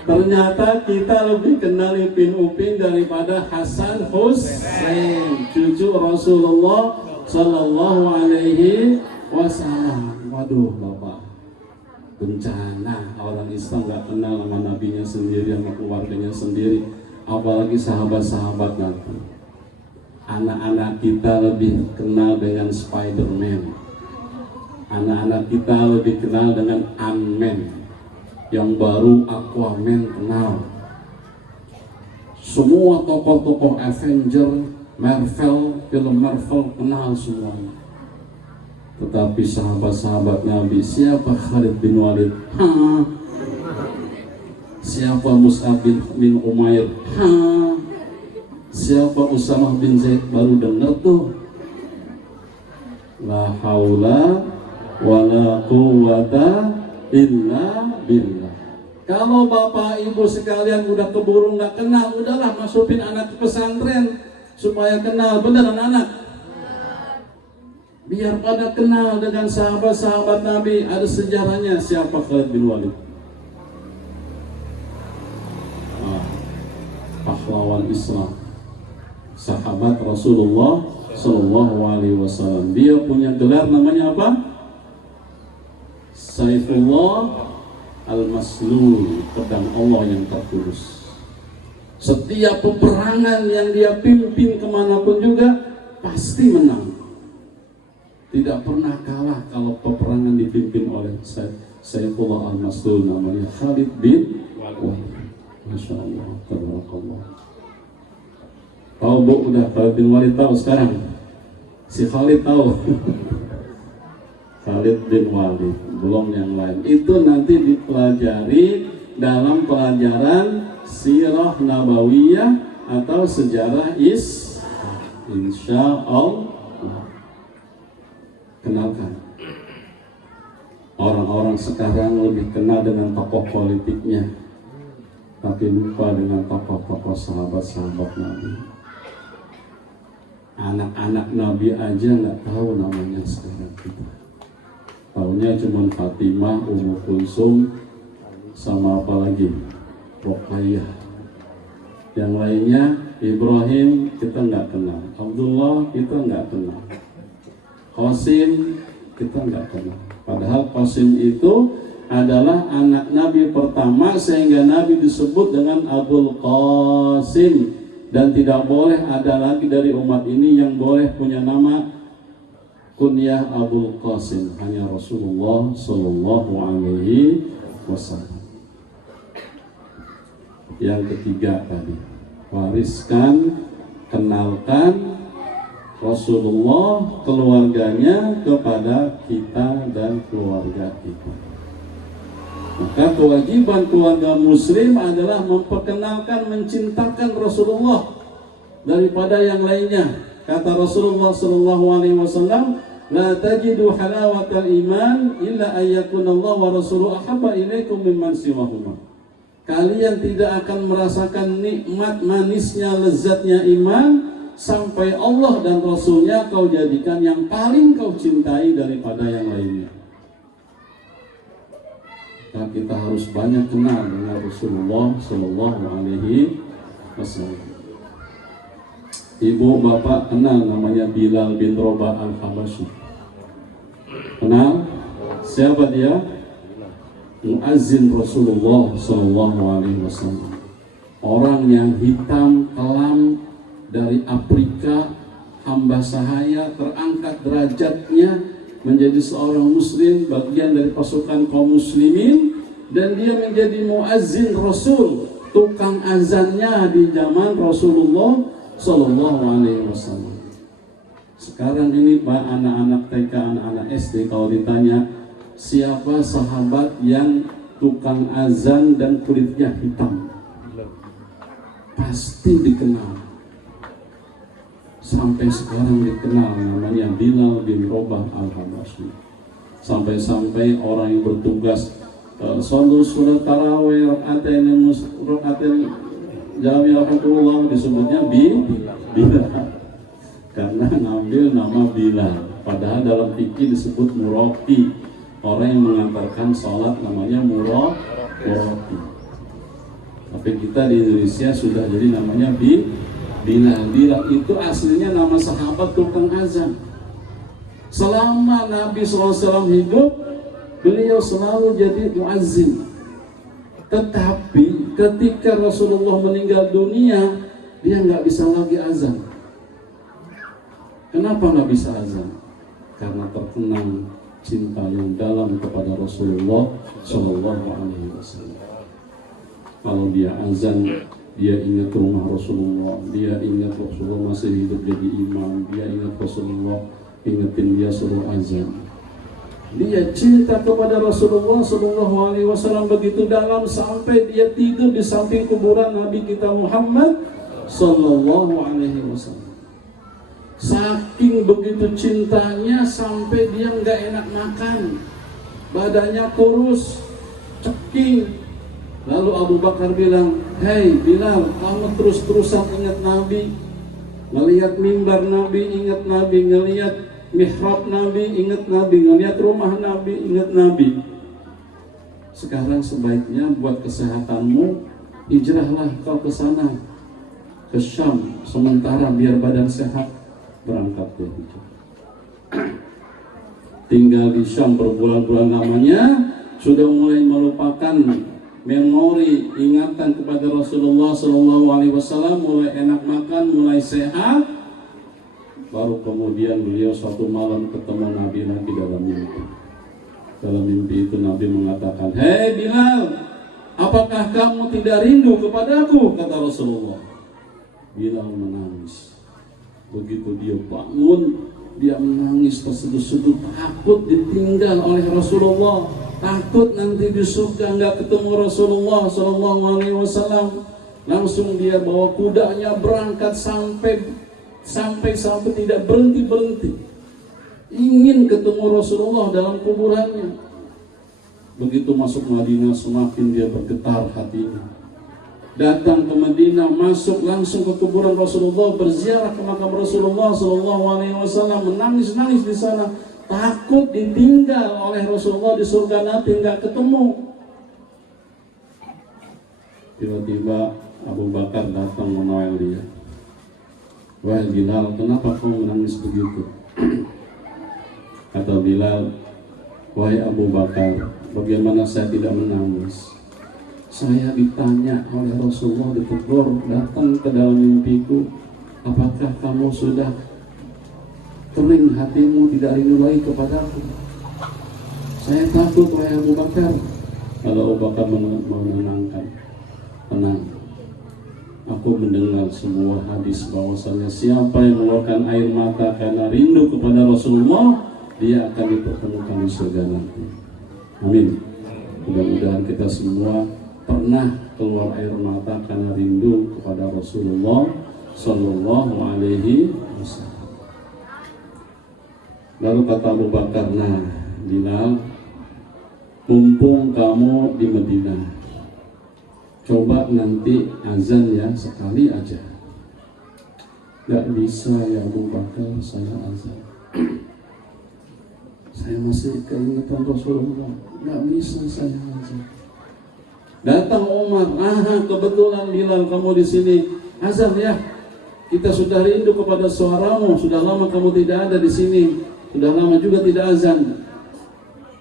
Ternyata kita lebih kenal Upin daripada Hasan Hussein, cucu Rasulullah Sallallahu Alaihi Wasallam. Waduh, Bapak, bencana orang Islam nggak kenal sama nabinya sendiri, sama keluarganya sendiri, apalagi sahabat-sahabat Nabi. Anak-anak kita lebih kenal dengan Spider-Man, anak-anak kita lebih kenal dengan Ant-Man, yang baru Aquaman kenal. Semua tokoh-tokoh Avenger, Marvel, film Marvel kenal semuanya. Tetapi sahabat-sahabat Nabi, siapa Khalid bin Walid? Siapa Mus'ab bin Umair? Siapa Usamah bin Zaid? Baru dengar tuh. La haula wala quwwata illa billah. Kalau bapak ibu sekalian udah keburu nggak kenal, udahlah masukin anak ke pesantren supaya kenal, bener anak-anak. Biar pada kenal dengan sahabat-sahabat Nabi, ada sejarahnya. Siapa Khalid bin Walid? Pahlawan Islam, sahabat Rasulullah Sallallahu Alaihi Wasallam. Dia punya gelar namanya apa? Saifullah Al-Maslul, pedang Allah yang terkudus. Setiap peperangan yang dia pimpin kemanapun juga pasti menang. Tidak pernah kalah kalau peperangan dipimpin oleh Saifullah Al-Maslul, namanya Khalid bin Masya Allah, tabarakallah. Tahu Bu, udah Khalid bin Walid tahu sekarang. Si Khalid tahu. Khalid bin Walid, belum yang lain. Itu nanti dipelajari dalam pelajaran Sirah Nabawiyah atau sejarah insya Allah. Kenalkan. Orang-orang sekarang lebih kenal dengan tokoh politiknya, tapi lupa dengan tokoh-tokoh sahabat-sahabat Nabi. Anak-anak Nabi aja nggak tahu namanya sekarang kita. Taunya cuma Fatimah, Ummu Kulsum, sama apa lagi? Ruqayyah. Yang lainnya Ibrahim kita nggak kenal, Abdullah kita nggak kenal, Qasim kita nggak kenal. Padahal Qasim itu adalah anak Nabi pertama sehingga Nabi disebut dengan Abul Qasim, dan tidak boleh ada lagi dari umat ini yang boleh punya nama kunyah Abul Qasim, hanya Rasulullah Sallallahu Alaihi Wasallam. Yang ketiga tadi, wariskan, kenalkan Rasulullah, keluarganya kepada kita dan keluarga kita. Maka kewajiban keluarga muslim adalah memperkenalkan, mencintakan Rasulullah daripada yang lainnya. Kata Rasulullah Sallallahu Alaihi Wasallam, la tajidu halawatal iman illa ayyakunallah wa rasuluhu ahabba ilaikum mimman siwahuma. Kalian tidak akan merasakan nikmat manisnya, lezatnya iman sampai Allah dan Rasulnya kau jadikan yang paling kau cintai daripada yang lainnya. Nah, kita harus banyak kenal dengan Rasulullah Sallallahu Alaihi Wasallam. Ibu bapak kenal namanya Bilal bin Rabah al-Habasyi. Kenal? Siapa dia? Muazzin Rasulullah Sallallahu Alaihi Wasallam. Orang yang hitam kelam dari Afrika, hamba sahaya, terangkat derajatnya menjadi seorang muslim, bagian dari pasukan kaum muslimin, dan dia menjadi muazzin Rasul, tukang azannya di zaman Rasulullah Sallallahu Alaihi Wasallam. Sekarang ini Pak, anak-anak TK, anak-anak SD kalau ditanya siapa sahabat yang tukang azan dan kulitnya hitam, pasti dikenal. Sampai sekarang dikenal namanya Bilal bin Rabah al-Habasyi. Sampai-sampai orang yang bertugas sholat surat tarawih rakaatain jami alhamdulillah disebutnya Bilal, karena ngambil nama Bilal. Padahal dalam fikih disebut murabbi, orang yang mengantarkan sholat namanya murabbi. Tapi kita di Indonesia sudah jadi namanya Bilal. Bilal itu aslinya nama sahabat tukang azan. Selama Nabi SAW hidup, beliau selalu jadi muazzin. Tetapi ketika Rasulullah meninggal dunia, dia nggak bisa lagi azan. Kenapa nggak bisa azan? Karena terkenang cinta yang dalam kepada Rasulullah Sallallahu Alaihi Wasallam. Kalau dia azan, dia ingat rumah Rasulullah, dia ingat Rasulullah masih hidup jadi imam, dia ingat Rasulullah, ingetin dia suruh azan. Dia cinta kepada Rasulullah Sallallahu Alaihi Wasallam begitu dalam sampai dia tidur di samping kuburan Nabi kita Muhammad Sallallahu Alaihi Wasallam. Saking begitu cintanya sampai dia nggak enak makan, badannya kurus, ceking. Lalu Abu Bakar bilang, "Hei Bilal, kamu terus-terusan ingat Nabi, ngelihat mimbar Nabi, ingat Nabi, ngelihat mihrab Nabi, ingat Nabi, ngelihat rumah Nabi, ingat Nabi. Sekarang sebaiknya buat kesehatanmu, hijrahlah kau ke sana, ke Syam, sementara biar badan sehat." Berangkat ke hijrah. Tinggal di Syam berbulan-bulan lamanya, sudah mulai melupakan memori ingatan kepada Rasulullah Sallallahu Alaihi Wasallam, mulai enak makan, mulai sehat. Baru kemudian beliau suatu malam ketemu Nabi lagi dalam mimpi. Dalam mimpi itu Nabi mengatakan, "Hei Bilal, apakah kamu tidak rindu kepadaku? Kata Rasulullah. Bilal menangis. Begitu dia bangun, dia menangis terseduh-seduh, takut ditinggal oleh Rasulullah, takut nanti di surga nggak ketemu Rasulullah Sallallahu Alaihi Wasallam. Langsung dia bawa kudanya berangkat sampai tidak berhenti, ingin ketemu Rasulullah dalam kuburannya. Begitu masuk Madinah, semakin dia bergetar hatinya. Datang ke Madinah, masuk langsung ke kuburan Rasulullah, berziarah ke makam Rasulullah Sallallahu Alaihi Wasallam, menangis-nangis di sana, takut ditinggal oleh Rasulullah di surga nanti nggak ketemu. Tiba-tiba Abu Bakar datang menolong dia. Wahai Bilal, kenapa kau menangis begitu? Kata Bilal, wahai Abu Bakar, bagaimana saya tidak menangis? Saya ditanya oleh Rasulullah, ditegur, datang ke dalam mimpiku, apakah kamu sudah kering hatimu, tidak rindu lagi kepadaku? Saya takut, wahai Abu Bakar. Kalau Abu Bakar menenangkan, tenang. Aku mendengar semua hadis bahwasanya siapa yang mengeluarkan air mata karena rindu kepada Rasulullah, dia akan dipertemukan di surga nanti. Amin. Mudah-mudahan kita semua pernah keluar air mata karena rindu kepada Rasulullah Sallallahu Alaihi Wasallam. Lalu kata Abu Bakar, nah Bilal, mumpung kamu di Madinah, coba nanti azan ya, sekali aja. Gak bisa ya Abu Bakar, saya azan. Saya masih keingetan Rasulullah, gak bisa saya azan. Datang Umar, kebetulan Bilal kamu di sini, azan ya. Kita sudah rindu kepada suaramu, sudah lama kamu tidak ada di sini, sudah lama juga tidak azan.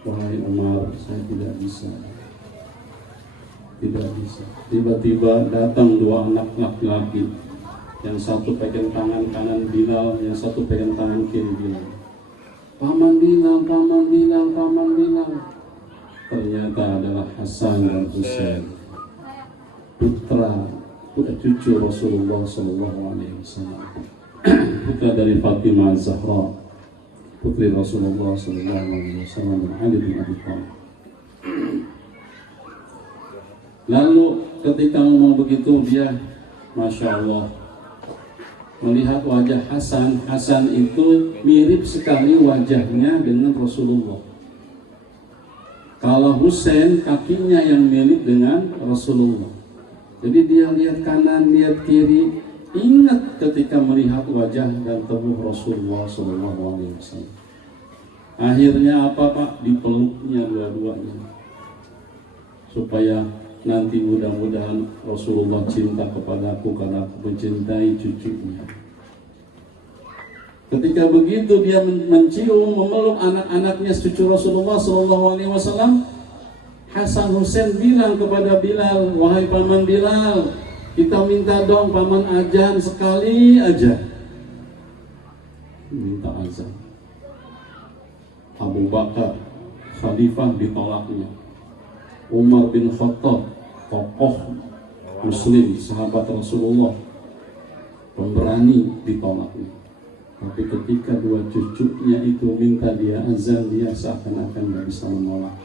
Wahai Umar, saya tidak bisa. Tidak bisa. Tiba-tiba datang dua anak laki-laki, yang satu pegang tangan kanan Bilal, yang satu pegang tangan kiri Bilal. Paman Bilal, paman Bilal, paman Bilal. Ternyata adalah Hasan dan Husain, putra cucu Rasulullah Sallallahu Alaihi Wasallam, putra dari Fatimah Zahra, putri Rasulullah Sallallahu Alaihi Wasallam, dan Ali bin Abi Thalib. Lalu ketika ngomong begitu, dia Masya Allah melihat wajah Hasan. Hasan itu mirip sekali wajahnya dengan Rasulullah. Kalau Husain, kakinya yang mirip dengan Rasulullah. Jadi dia lihat kanan, lihat kiri, ingat ketika melihat wajah dan tubuh Rasulullah SAW. Akhirnya apa Pak? Dipeluknya dua-duanya, supaya nanti mudah-mudahan Rasulullah cinta kepadaku karena aku mencintai cucunya. Ketika begitu dia mencium, memeluk anak-anaknya cucu Rasulullah SAW, Hasan Husain bilang kepada Bilal, wahai paman Bilal, kita minta dong paman azan sekali aja. Minta azan. Abu Bakar, khalifah, ditolaknya. Umar bin Khattab, tokoh Muslim, sahabat Rasulullah, pemberani, ditolaknya. Tapi ketika dua cucunya itu minta dia azan, dia seakan-akan gak bisa menolak.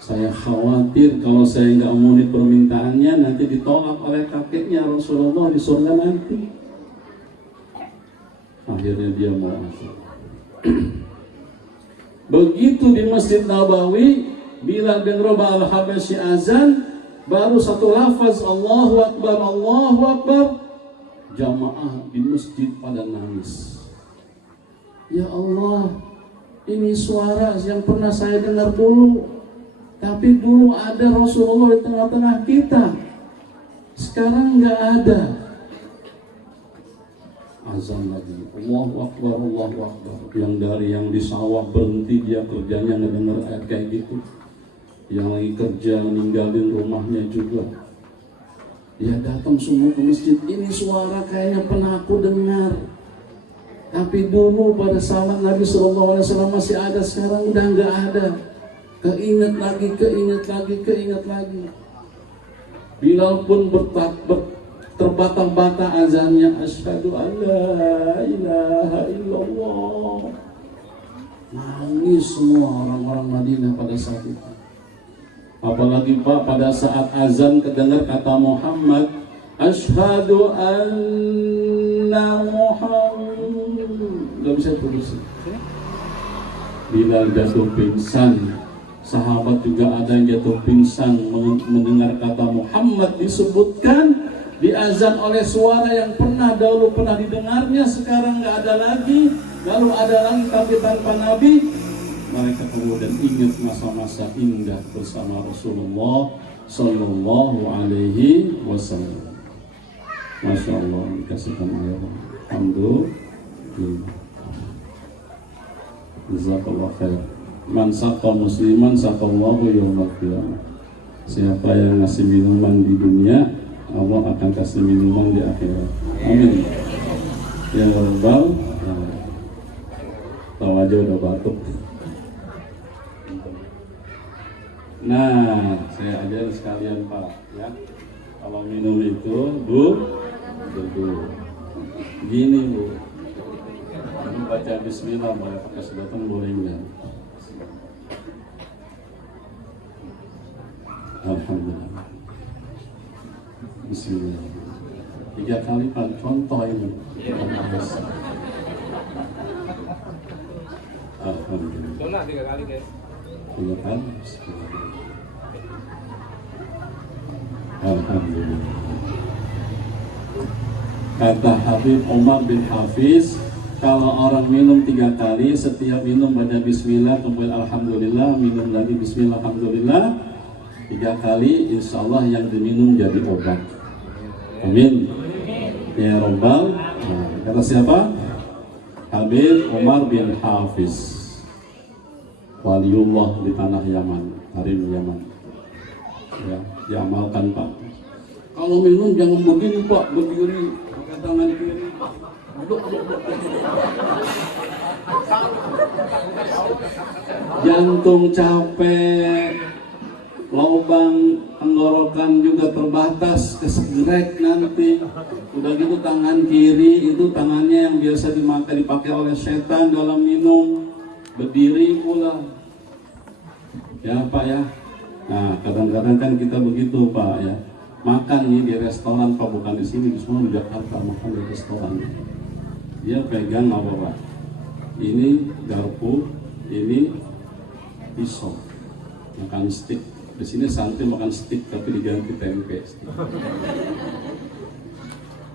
Saya khawatir kalau saya nggak memenuhi permintaannya, nanti ditolak oleh kakeknya Rasulullah di surga nanti. Akhirnya dia mau azan. Begitu di Masjid Nabawi, Bilal bin Rabah al-Habasyi azan, baru satu lafaz Allahu Akbar, Allahu Akbar, jamaah di masjid pada nangis. Ya Allah, ini suara yang pernah saya dengar dulu, tapi dulu ada Rasulullah di tengah-tengah kita, sekarang nggak ada. Azan lagi, Allahu Akbar, Allahu Akbar. Yang di sawah berhenti, dia kerjanya ngedenger ayat kayak gitu. Yang lagi kerja ninggalin rumahnya juga, dia datang semua ke masjid. Ini suara kayaknya pernah aku dengar, tapi dulu pada zaman Nabi SAW masih ada, sekarang udah nggak ada. Keinget lagi. Bilal pun terbata-bata azannya, asyhadu an la ilaha illallah. Nangis semua orang-orang Madinah pada saat itu. Apalagi Pak, pada saat azan kedengar kata Muhammad, asyhadu anna Muhammad, nggak bisa terus. Bilal jatuh pingsan, sahabat juga ada yang jatuh pingsan mendengar kata Muhammad disebutkan di azan oleh suara yang dahulu pernah didengarnya, sekarang nggak ada lagi, lalu ada lagi tapi tanpa Nabi. Mereka kemudian ingat masa-masa indah bersama Rasulullah Sallallahu Alaihi Wasallam. Masya Allah, dikasihkan air. Alhamdulillah. Jazakallah khair. Man saqa musliman saqallahu yawmal qiyamah. Siapa yang ngasih minuman di dunia, Allah akan kasih minuman di akhirat. Amin. Ya Rabbal. Tahu aja udah batuk. Nah, saya ajar sekalian Pak, ya. Kalau minum itu, Bu, gini Bu. Baca bismillah, boleh pakai sedotan, boleh enggak? Alhamdulillah. Bismillah. 3 kali Pak, contoh ini. Alhamdulillah. Sunat 3 kali guys. 3 kali. Alhamdulillah. Kata Habib Umar bin Hafiz, kalau orang minum 3 kali, setiap minum baca bismillah, kemudian alhamdulillah, minum lagi bismillah, alhamdulillah, 3 kali, insya Allah yang diminum jadi obat. Amin. Ya Rabbal. Nah, kata siapa? Habib Umar bin Hafiz, waliullah di tanah Yaman, Harim Yaman. Ya, diamalkan Pak. Kalau minum jangan begini Pak, berdiri, pakai tangan kiri. Jantung capek, lubang tenggorokan juga terbatas, kesegrek nanti. Udah gitu tangan kiri itu tangannya yang biasa dipakai oleh setan dalam minum, berdiri pula. Ya Pak ya. Nah kadang-kadang kan kita begitu Pak ya. Makan nih di restoran Pak, bukan di sini, di semua di Jakarta makan di restoran. Dia pegang apa Pak? Ini garpu, ini pisau, makan stick. Di sini santai makan stick tapi diganti tempe.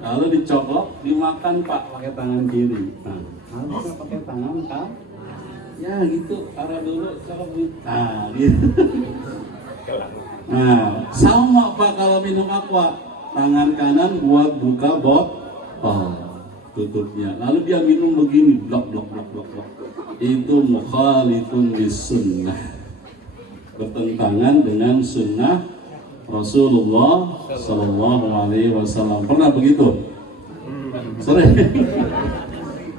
Lalu dicokok, dimakan Pak pakai tangan kiri. Nah, harusnya pakai tangan kan? Ya gitu, arah dulu, cokok gitu. Nah, gitu. Nah, sama Pak kalau minum aqua, tangan kanan buat buka botol, tutupnya. Lalu dia minum begini, blok. Itu mukhalifun bisunnah, bertentangan dengan sunnah Rasulullah Sallallahu Alaihi Wasallam. Pernah begitu? Sering.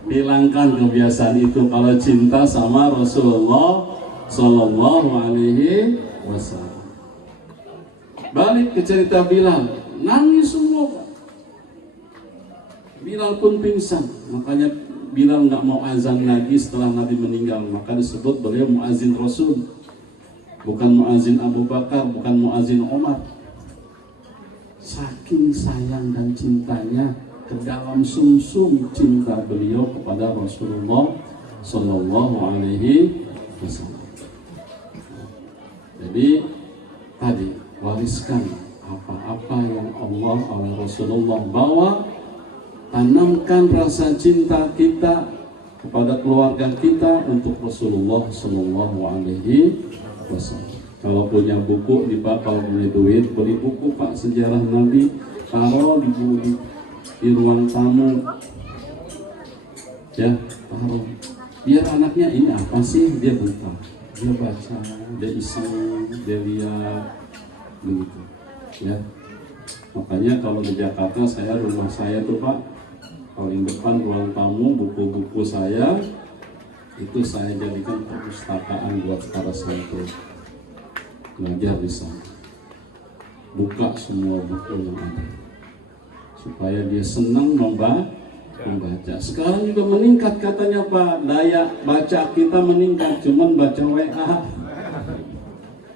Hilangkan kebiasaan itu kalau cinta sama Rasulullah Sallallahu Alaihi Wasallam. Balik ke cerita Bilal, nangis semua Pak. Bilal pun pingsan, makanya Bilal nggak mau azan lagi setelah Nabi meninggal, maka disebut beliau muazin Rasul, bukan muazin Abu Bakar, bukan muazin Umar. Saking sayang dan cintanya ke dalam sumsum cinta beliau kepada Rasulullah Sallallahu Alaihi Wasallam. Jadi tadi wariskan apa-apa yang Allah oleh Rasulullah bawa, tanamkan rasa cinta kita kepada keluarga kita untuk Rasulullah Sallallahu Alaihi Wasallam. Kalau punya buku kalau punya duit beli buku Pak sejarah Nabi, taruh di ruang tamu, ya taruh. Biar anaknya ini apa sih dia buka, dia baca, dia iseng, dia lihat. Begitu ya, makanya kalau di Jakarta rumah saya tuh Pak, paling depan ruang tamu, buku-buku saya itu saya jadikan perpustakaan buat para santri belajar di sana. buka semua buku yang ada supaya dia senang membaca. Sekarang juga meningkat katanya Pak, daya baca kita meningkat, cuman baca WA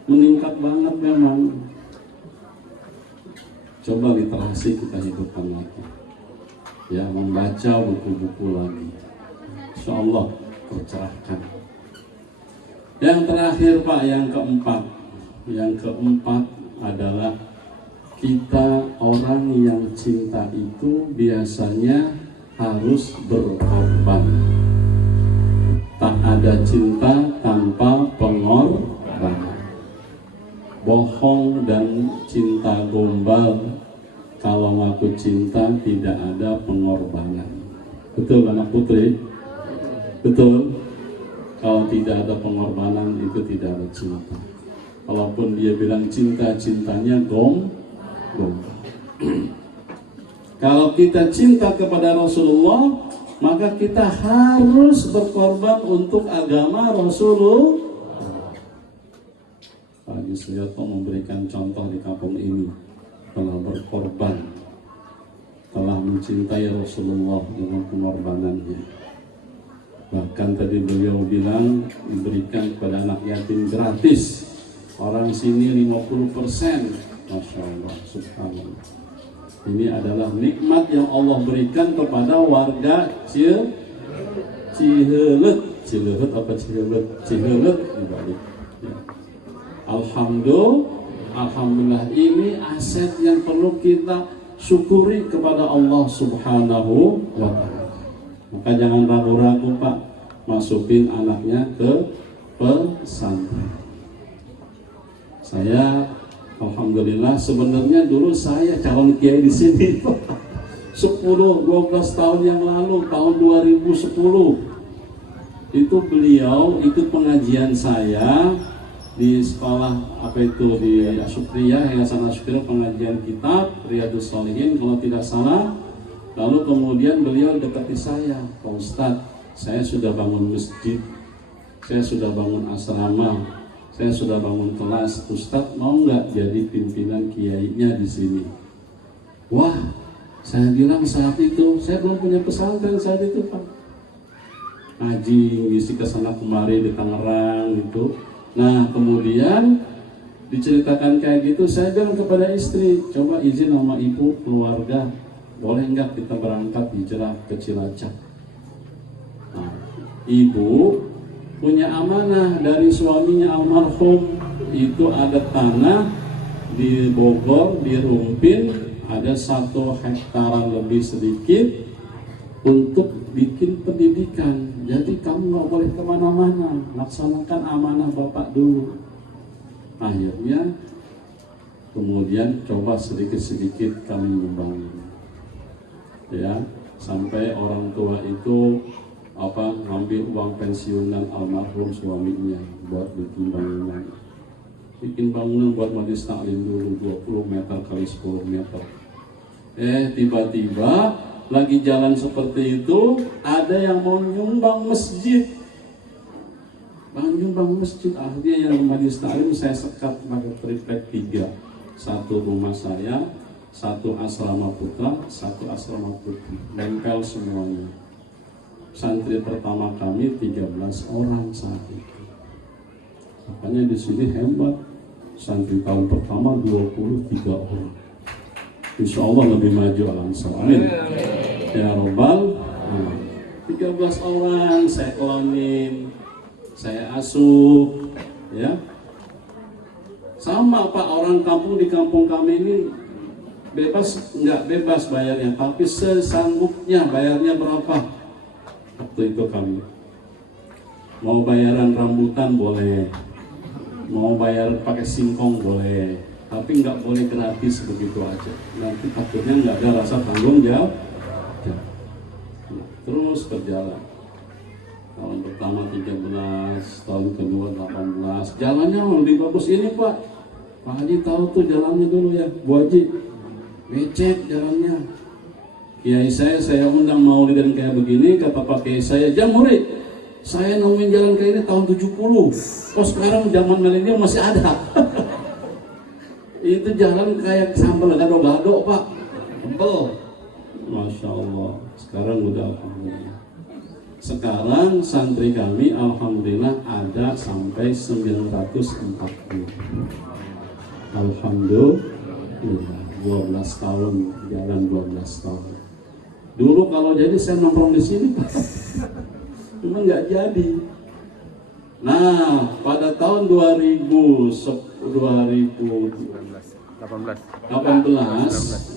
meningkat banget memang. Coba literasi kita hidupkan lagi, ya, membaca buku-buku lagi, insyaallah tercerahkan. Yang terakhir Pak, yang keempat adalah kita orang yang cinta itu biasanya harus berkorban. Tak ada cinta tanpa pengorbanan. Bohong dan cinta gombal, kalau ngaku cinta tidak ada pengorbanan. Betul anak putri? Betul. Kalau tidak ada pengorbanan itu tidak ada cinta. Kalaupun dia bilang cinta, cintanya gombal. Kalau kita cinta kepada Rasulullah, maka kita harus berkorban untuk agama Rasulullah. Pak Yusrioto memberikan contoh di kampung ini, telah berkorban, telah mencintai Rasulullah dengan pengorbanannya. Bahkan tadi beliau bilang diberikan kepada anak yatim gratis. Orang sini 50%. Masya Allah, subhanallah. Ini adalah nikmat yang Allah berikan kepada warga Cihelet dibalik. Ya. Alhamdulillah, ini aset yang perlu kita syukuri kepada Allah Subhanahu wa ta'ala. Maka jangan ragu-ragu Pak, masukin anaknya ke pesantren. Saya alhamdulillah, sebenarnya dulu saya calon kiai di sini 10-12 tahun yang lalu, tahun 2010 itu beliau ikut pengajian saya di sekolah di Asukriya, Yayasan Asukriya, pengajian kitab Riyadhus Shalihin kalau tidak salah. Lalu kemudian beliau dekati saya, Pak Ustadz, saya sudah bangun masjid, saya sudah bangun asrama, saya sudah bangun kelas, Ustadz mau nggak jadi pimpinan kiainya di sini? Wah, saya bilang saat itu saya belum punya pesantren saat itu Pak. Ngaji, ngisi kesana kemari di Tangerang gitu. Nah kemudian diceritakan kayak gitu, saya bilang kepada istri, coba izin sama ibu keluarga, boleh nggak kita berangkat hijrah ke Cilacap? Nah, ibu punya amanah dari suaminya almarhum, itu ada tanah di Bogor, di Rumpin, ada 1 hektaran lebih sedikit untuk bikin pendidikan. Jadi kamu nggak boleh kemana-mana, laksanakan amanah bapak dulu. Akhirnya kemudian coba sedikit-sedikit kami membangun, ya, sampai orang tua itu ngambil uang pensiunan almarhum suaminya buat bikin bangunan buat majelis taklim dulu 20 meter kali 10 meter. Tiba-tiba lagi jalan seperti itu, ada yang mau nyumbang masjid. Akhirnya yang majelis taklim saya sekat pakai triplek 3. 1 rumah saya, 1 asrama putra, 1 asrama putri, nempel semuanya. Santri pertama kami 13 orang saat itu. Makanya di sini hebat. Santri tahun pertama 23 orang. Insya Allah lebih maju langsung. Amin. Ya Rabbal. 13 orang saya klonin, saya asuh, ya. Sama Pak, orang kampung di kampung kami ini nggak bebas bayarnya, tapi sesanggupnya. Bayarnya berapa? Waktu itu kami mau bayaran rambutan boleh, mau bayar pakai singkong boleh, tapi nggak boleh gratis begitu aja. Nanti takutnya nggak ada rasa tanggung jawab. Terus berjalan. Tahun pertama 13, tahun kedua 18. Jalannya lebih bagus ini Pak. Pak Haji tahu tuh jalannya dulu ya, Bu Haji. Becek jalannya. Kiai saya undang maulidan kayak begini, kata Pak Kiai saya, "Jam murid, saya nemuin jalan kayak ini tahun 70. Kok sekarang zaman milenial masih ada?" Itu jalan kayak sambal gado-gado Pak, tebel. Masya Allah. Sekarang udah alhamdulillah. Sekarang santri kami alhamdulillah ada sampai 940. Alhamdulillah, 12 tahun jalan 12 tahun. Dulu kalau jadi saya nongkrong di sini Pak, cuma nggak jadi. Nah, pada tahun 2018,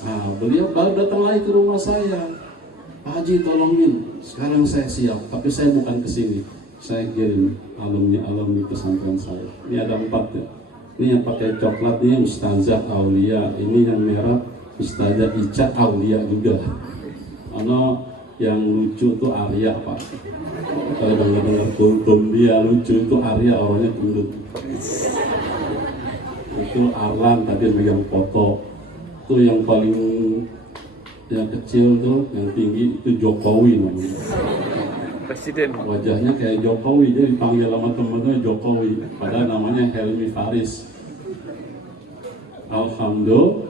nah, beliau baru datang lagi ke rumah saya. Pak Haji tolongin, sekarang saya siap, tapi saya bukan ke sini. Saya kirim alumni pesantren saya. Ini ada 4 ya. Ini yang pakai coklat ini Ustazah Aulia, ini yang merah Ustazah Ica Aulia juga. Ano yang lucu tuh Arya Pak. Kalau dengar kultum dia lucu itu Arya, orangnya gendut. Itu Arlan tadi megang foto. Itu yang paling yang kecil tuh, yang tinggi itu Jokowi namanya. Presiden. Wajahnya kayak Jokowi, dia dipanggil sama temennya Jokowi, padahal namanya Helmi Faris. Alhamdulillah,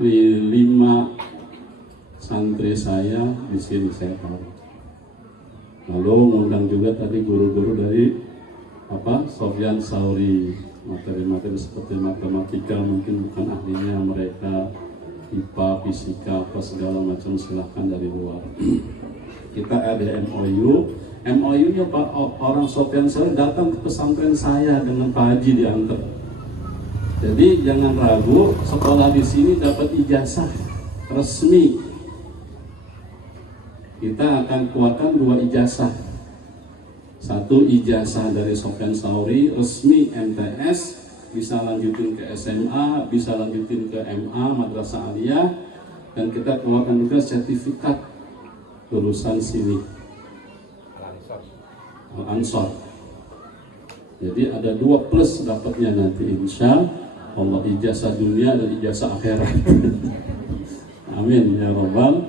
5 santri saya di sini saya tahu. Lalu ngundang juga tadi guru-guru dari Sofyan Sauri, materi-materi seperti matematika mungkin bukan ahlinya mereka, IPA, fisika, apa segala macam silahkan dari luar. Kita ada MOU-nya Pak, orang Sofyan Sauri datang ke pesantren saya dengan Pak Haji diantar. Jadi jangan ragu, sekolah di sini dapat ijazah resmi. Kita akan keluarkan 2 ijazah. 1 ijazah dari Sofyan Sauri resmi MTS, bisa lanjutin ke SMA, bisa lanjutin ke MA, Madrasah Aliyah, dan kita keluarkan juga sertifikat lulusan sini Al-Ansor. Jadi ada 2 plus dapatnya nanti insya Allah, ijazah dunia dan ijazah akhirat. Amin ya Rabbal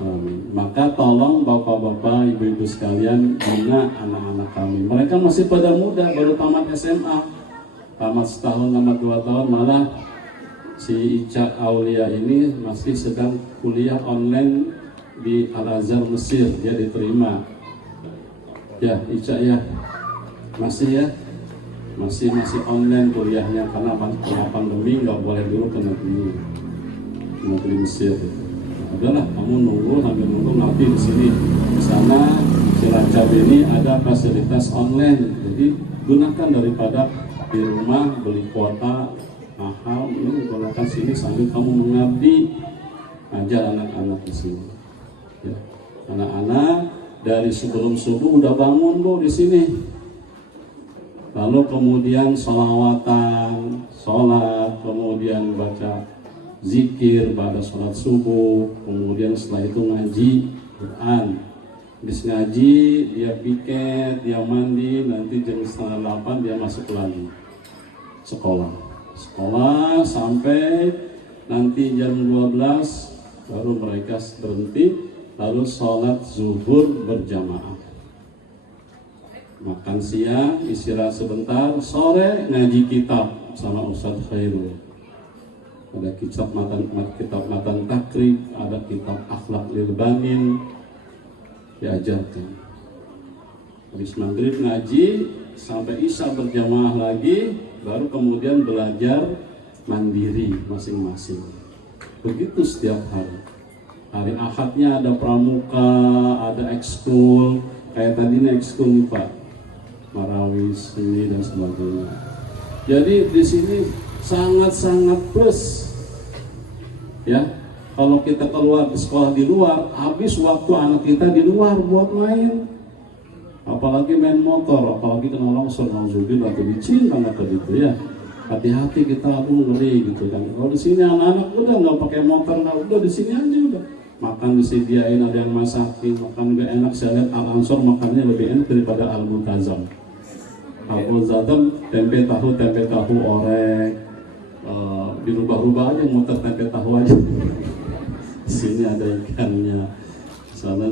alamin. Maka tolong bapak-bapak, ibu-ibu sekalian, bina anak-anak kami. Mereka masih pada muda, baru tamat SMA, tamat setahun, tamat 2 tahun, malah si Ica Aulia ini masih sedang kuliah online di Al-Azhar Mesir. Dia diterima ya Ica ya, masih online kuliahnya karena pandemi nggak boleh dulu ke negeri Mesir. Udahlah, kamu nunggu nanti di sini, di sana Cilacap ini ada fasilitas online, jadi gunakan daripada di rumah beli kuota mahal, ini gunakan sini sambil kamu mengabdi, ajar anak-anak di sini. Ya. Anak-anak dari sebelum subuh udah bangun tuh di sini. Lalu kemudian sholawatan, sholat, kemudian baca zikir pada sholat subuh, kemudian setelah itu ngaji Quran. Habis ngaji, dia piket, dia mandi, nanti jam 7:30 dia masuk lagi sekolah sampai nanti jam 12 baru mereka berhenti, lalu sholat zuhur berjamaah. Makan siang, istirahat sebentar, sore ngaji kitab sama Ustadz Khairul. Ada kitab matan takrib, ada kitab akhlak lil banin, diajarkan. Habis maghrib ngaji sampai isya berjamaah lagi, baru kemudian belajar mandiri masing-masing. Begitu setiap hari. Hari Ahadnya ada pramuka, ada ekskul, kayak tadi ini ekskul nih Pak, marawis ini dan sebagainya. Jadi di sini sangat-sangat plus. Ya, kalau kita keluar di sekolah di luar, habis waktu anak kita di luar buat main, apalagi main motor, apalagi kena longsor, nauzubillah, atau dicinta nggak gitu ya. Hati-hati kita ngeri gitu kan. Kalau di sini anak-anak udah nggak pakai motor, nggak, udah di sini aja udah. Makan disediain, ada yang masakin, makan juga enak. Saya lihat Al-Ansor makannya lebih enak daripada Al-Multazam. Al-Multazam tempe tahu orek. Dirubah-rubah aja, muter tempe tahu aja. Sini ada ikannya, sana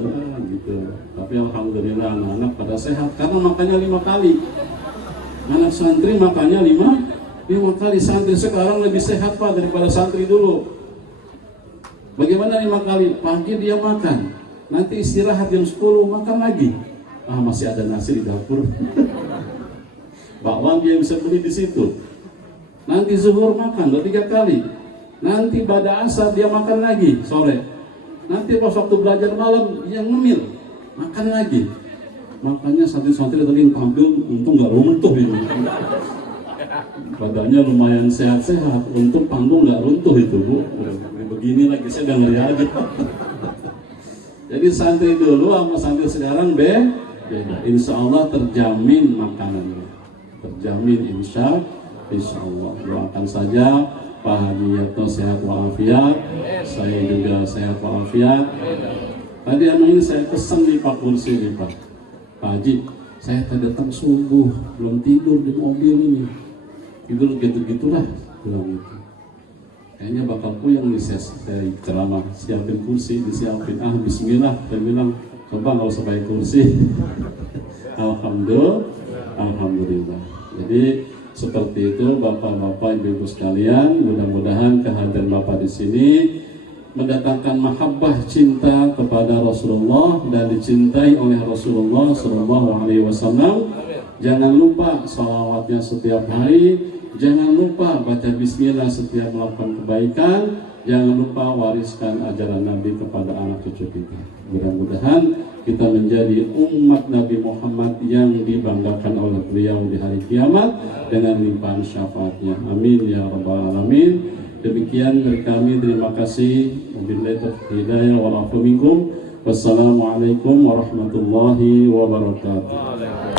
gitu. Tapi alhamdulillah anak-anak pada sehat karena makannya 5 kali. Anak santri makannya 5 5 kali. Santri sekarang lebih sehat Pak daripada santri dulu. Bagaimana 5 kali? Pagi dia makan, nanti istirahat jam 10 makan lagi. Masih ada nasi di dapur. Bakwan dia bisa beli di situ. Nanti zuhur makan 3 kali. Nanti pada asar dia makan lagi sore. Nanti pas waktu belajar malam dia ngemil, makan lagi. Makanya santri-santri tadi yang tampil untung nggak runtuh ini. Badannya lumayan sehat-sehat, untung panggung nggak runtuh itu Bu. Begini lagi saya udah ngeri aja. Jadi santri dulu sama santri sekarang beda. Insya Allah terjamin makanannya, terjamin insya Allah. Doakan saja Pak Haji Yatno sehat walafiat, saya juga sehat walafiat. Tadi ini saya pesan nih Pak Kursi nih Pak Haji, saya tadi datang subuh belum tidur di mobil ini, tidur gitu-gitulah bilang gitu. Kayaknya bakal puyeng nih saya ceramah, siapin kursi, disiapin bismillah, saya bilang coba nggak usah pakai kursi. Alhamdulillah. Jadi seperti itu Bapak-bapak, Ibu-ibu sekalian, mudah-mudahan kehadiran Bapak di sini mendatangkan mahabbah cinta kepada Rasulullah dan dicintai oleh Rasulullah SAW. Jangan lupa salawatnya setiap hari, jangan lupa baca bismillah setiap melakukan kebaikan, jangan lupa wariskan ajaran Nabi kepada anak cucu kita. Mudah-mudahan kita menjadi umat Nabi Muhammad yang dibanggakan oleh beliau di hari kiamat dengan limpahan syafaatnya. Amin ya rabbal alamin. Demikian dari kami, terima kasih. Wabillahi taufiq hidayah wal afu minkum. Wassalamualaikum warahmatullahi wabarakatuh.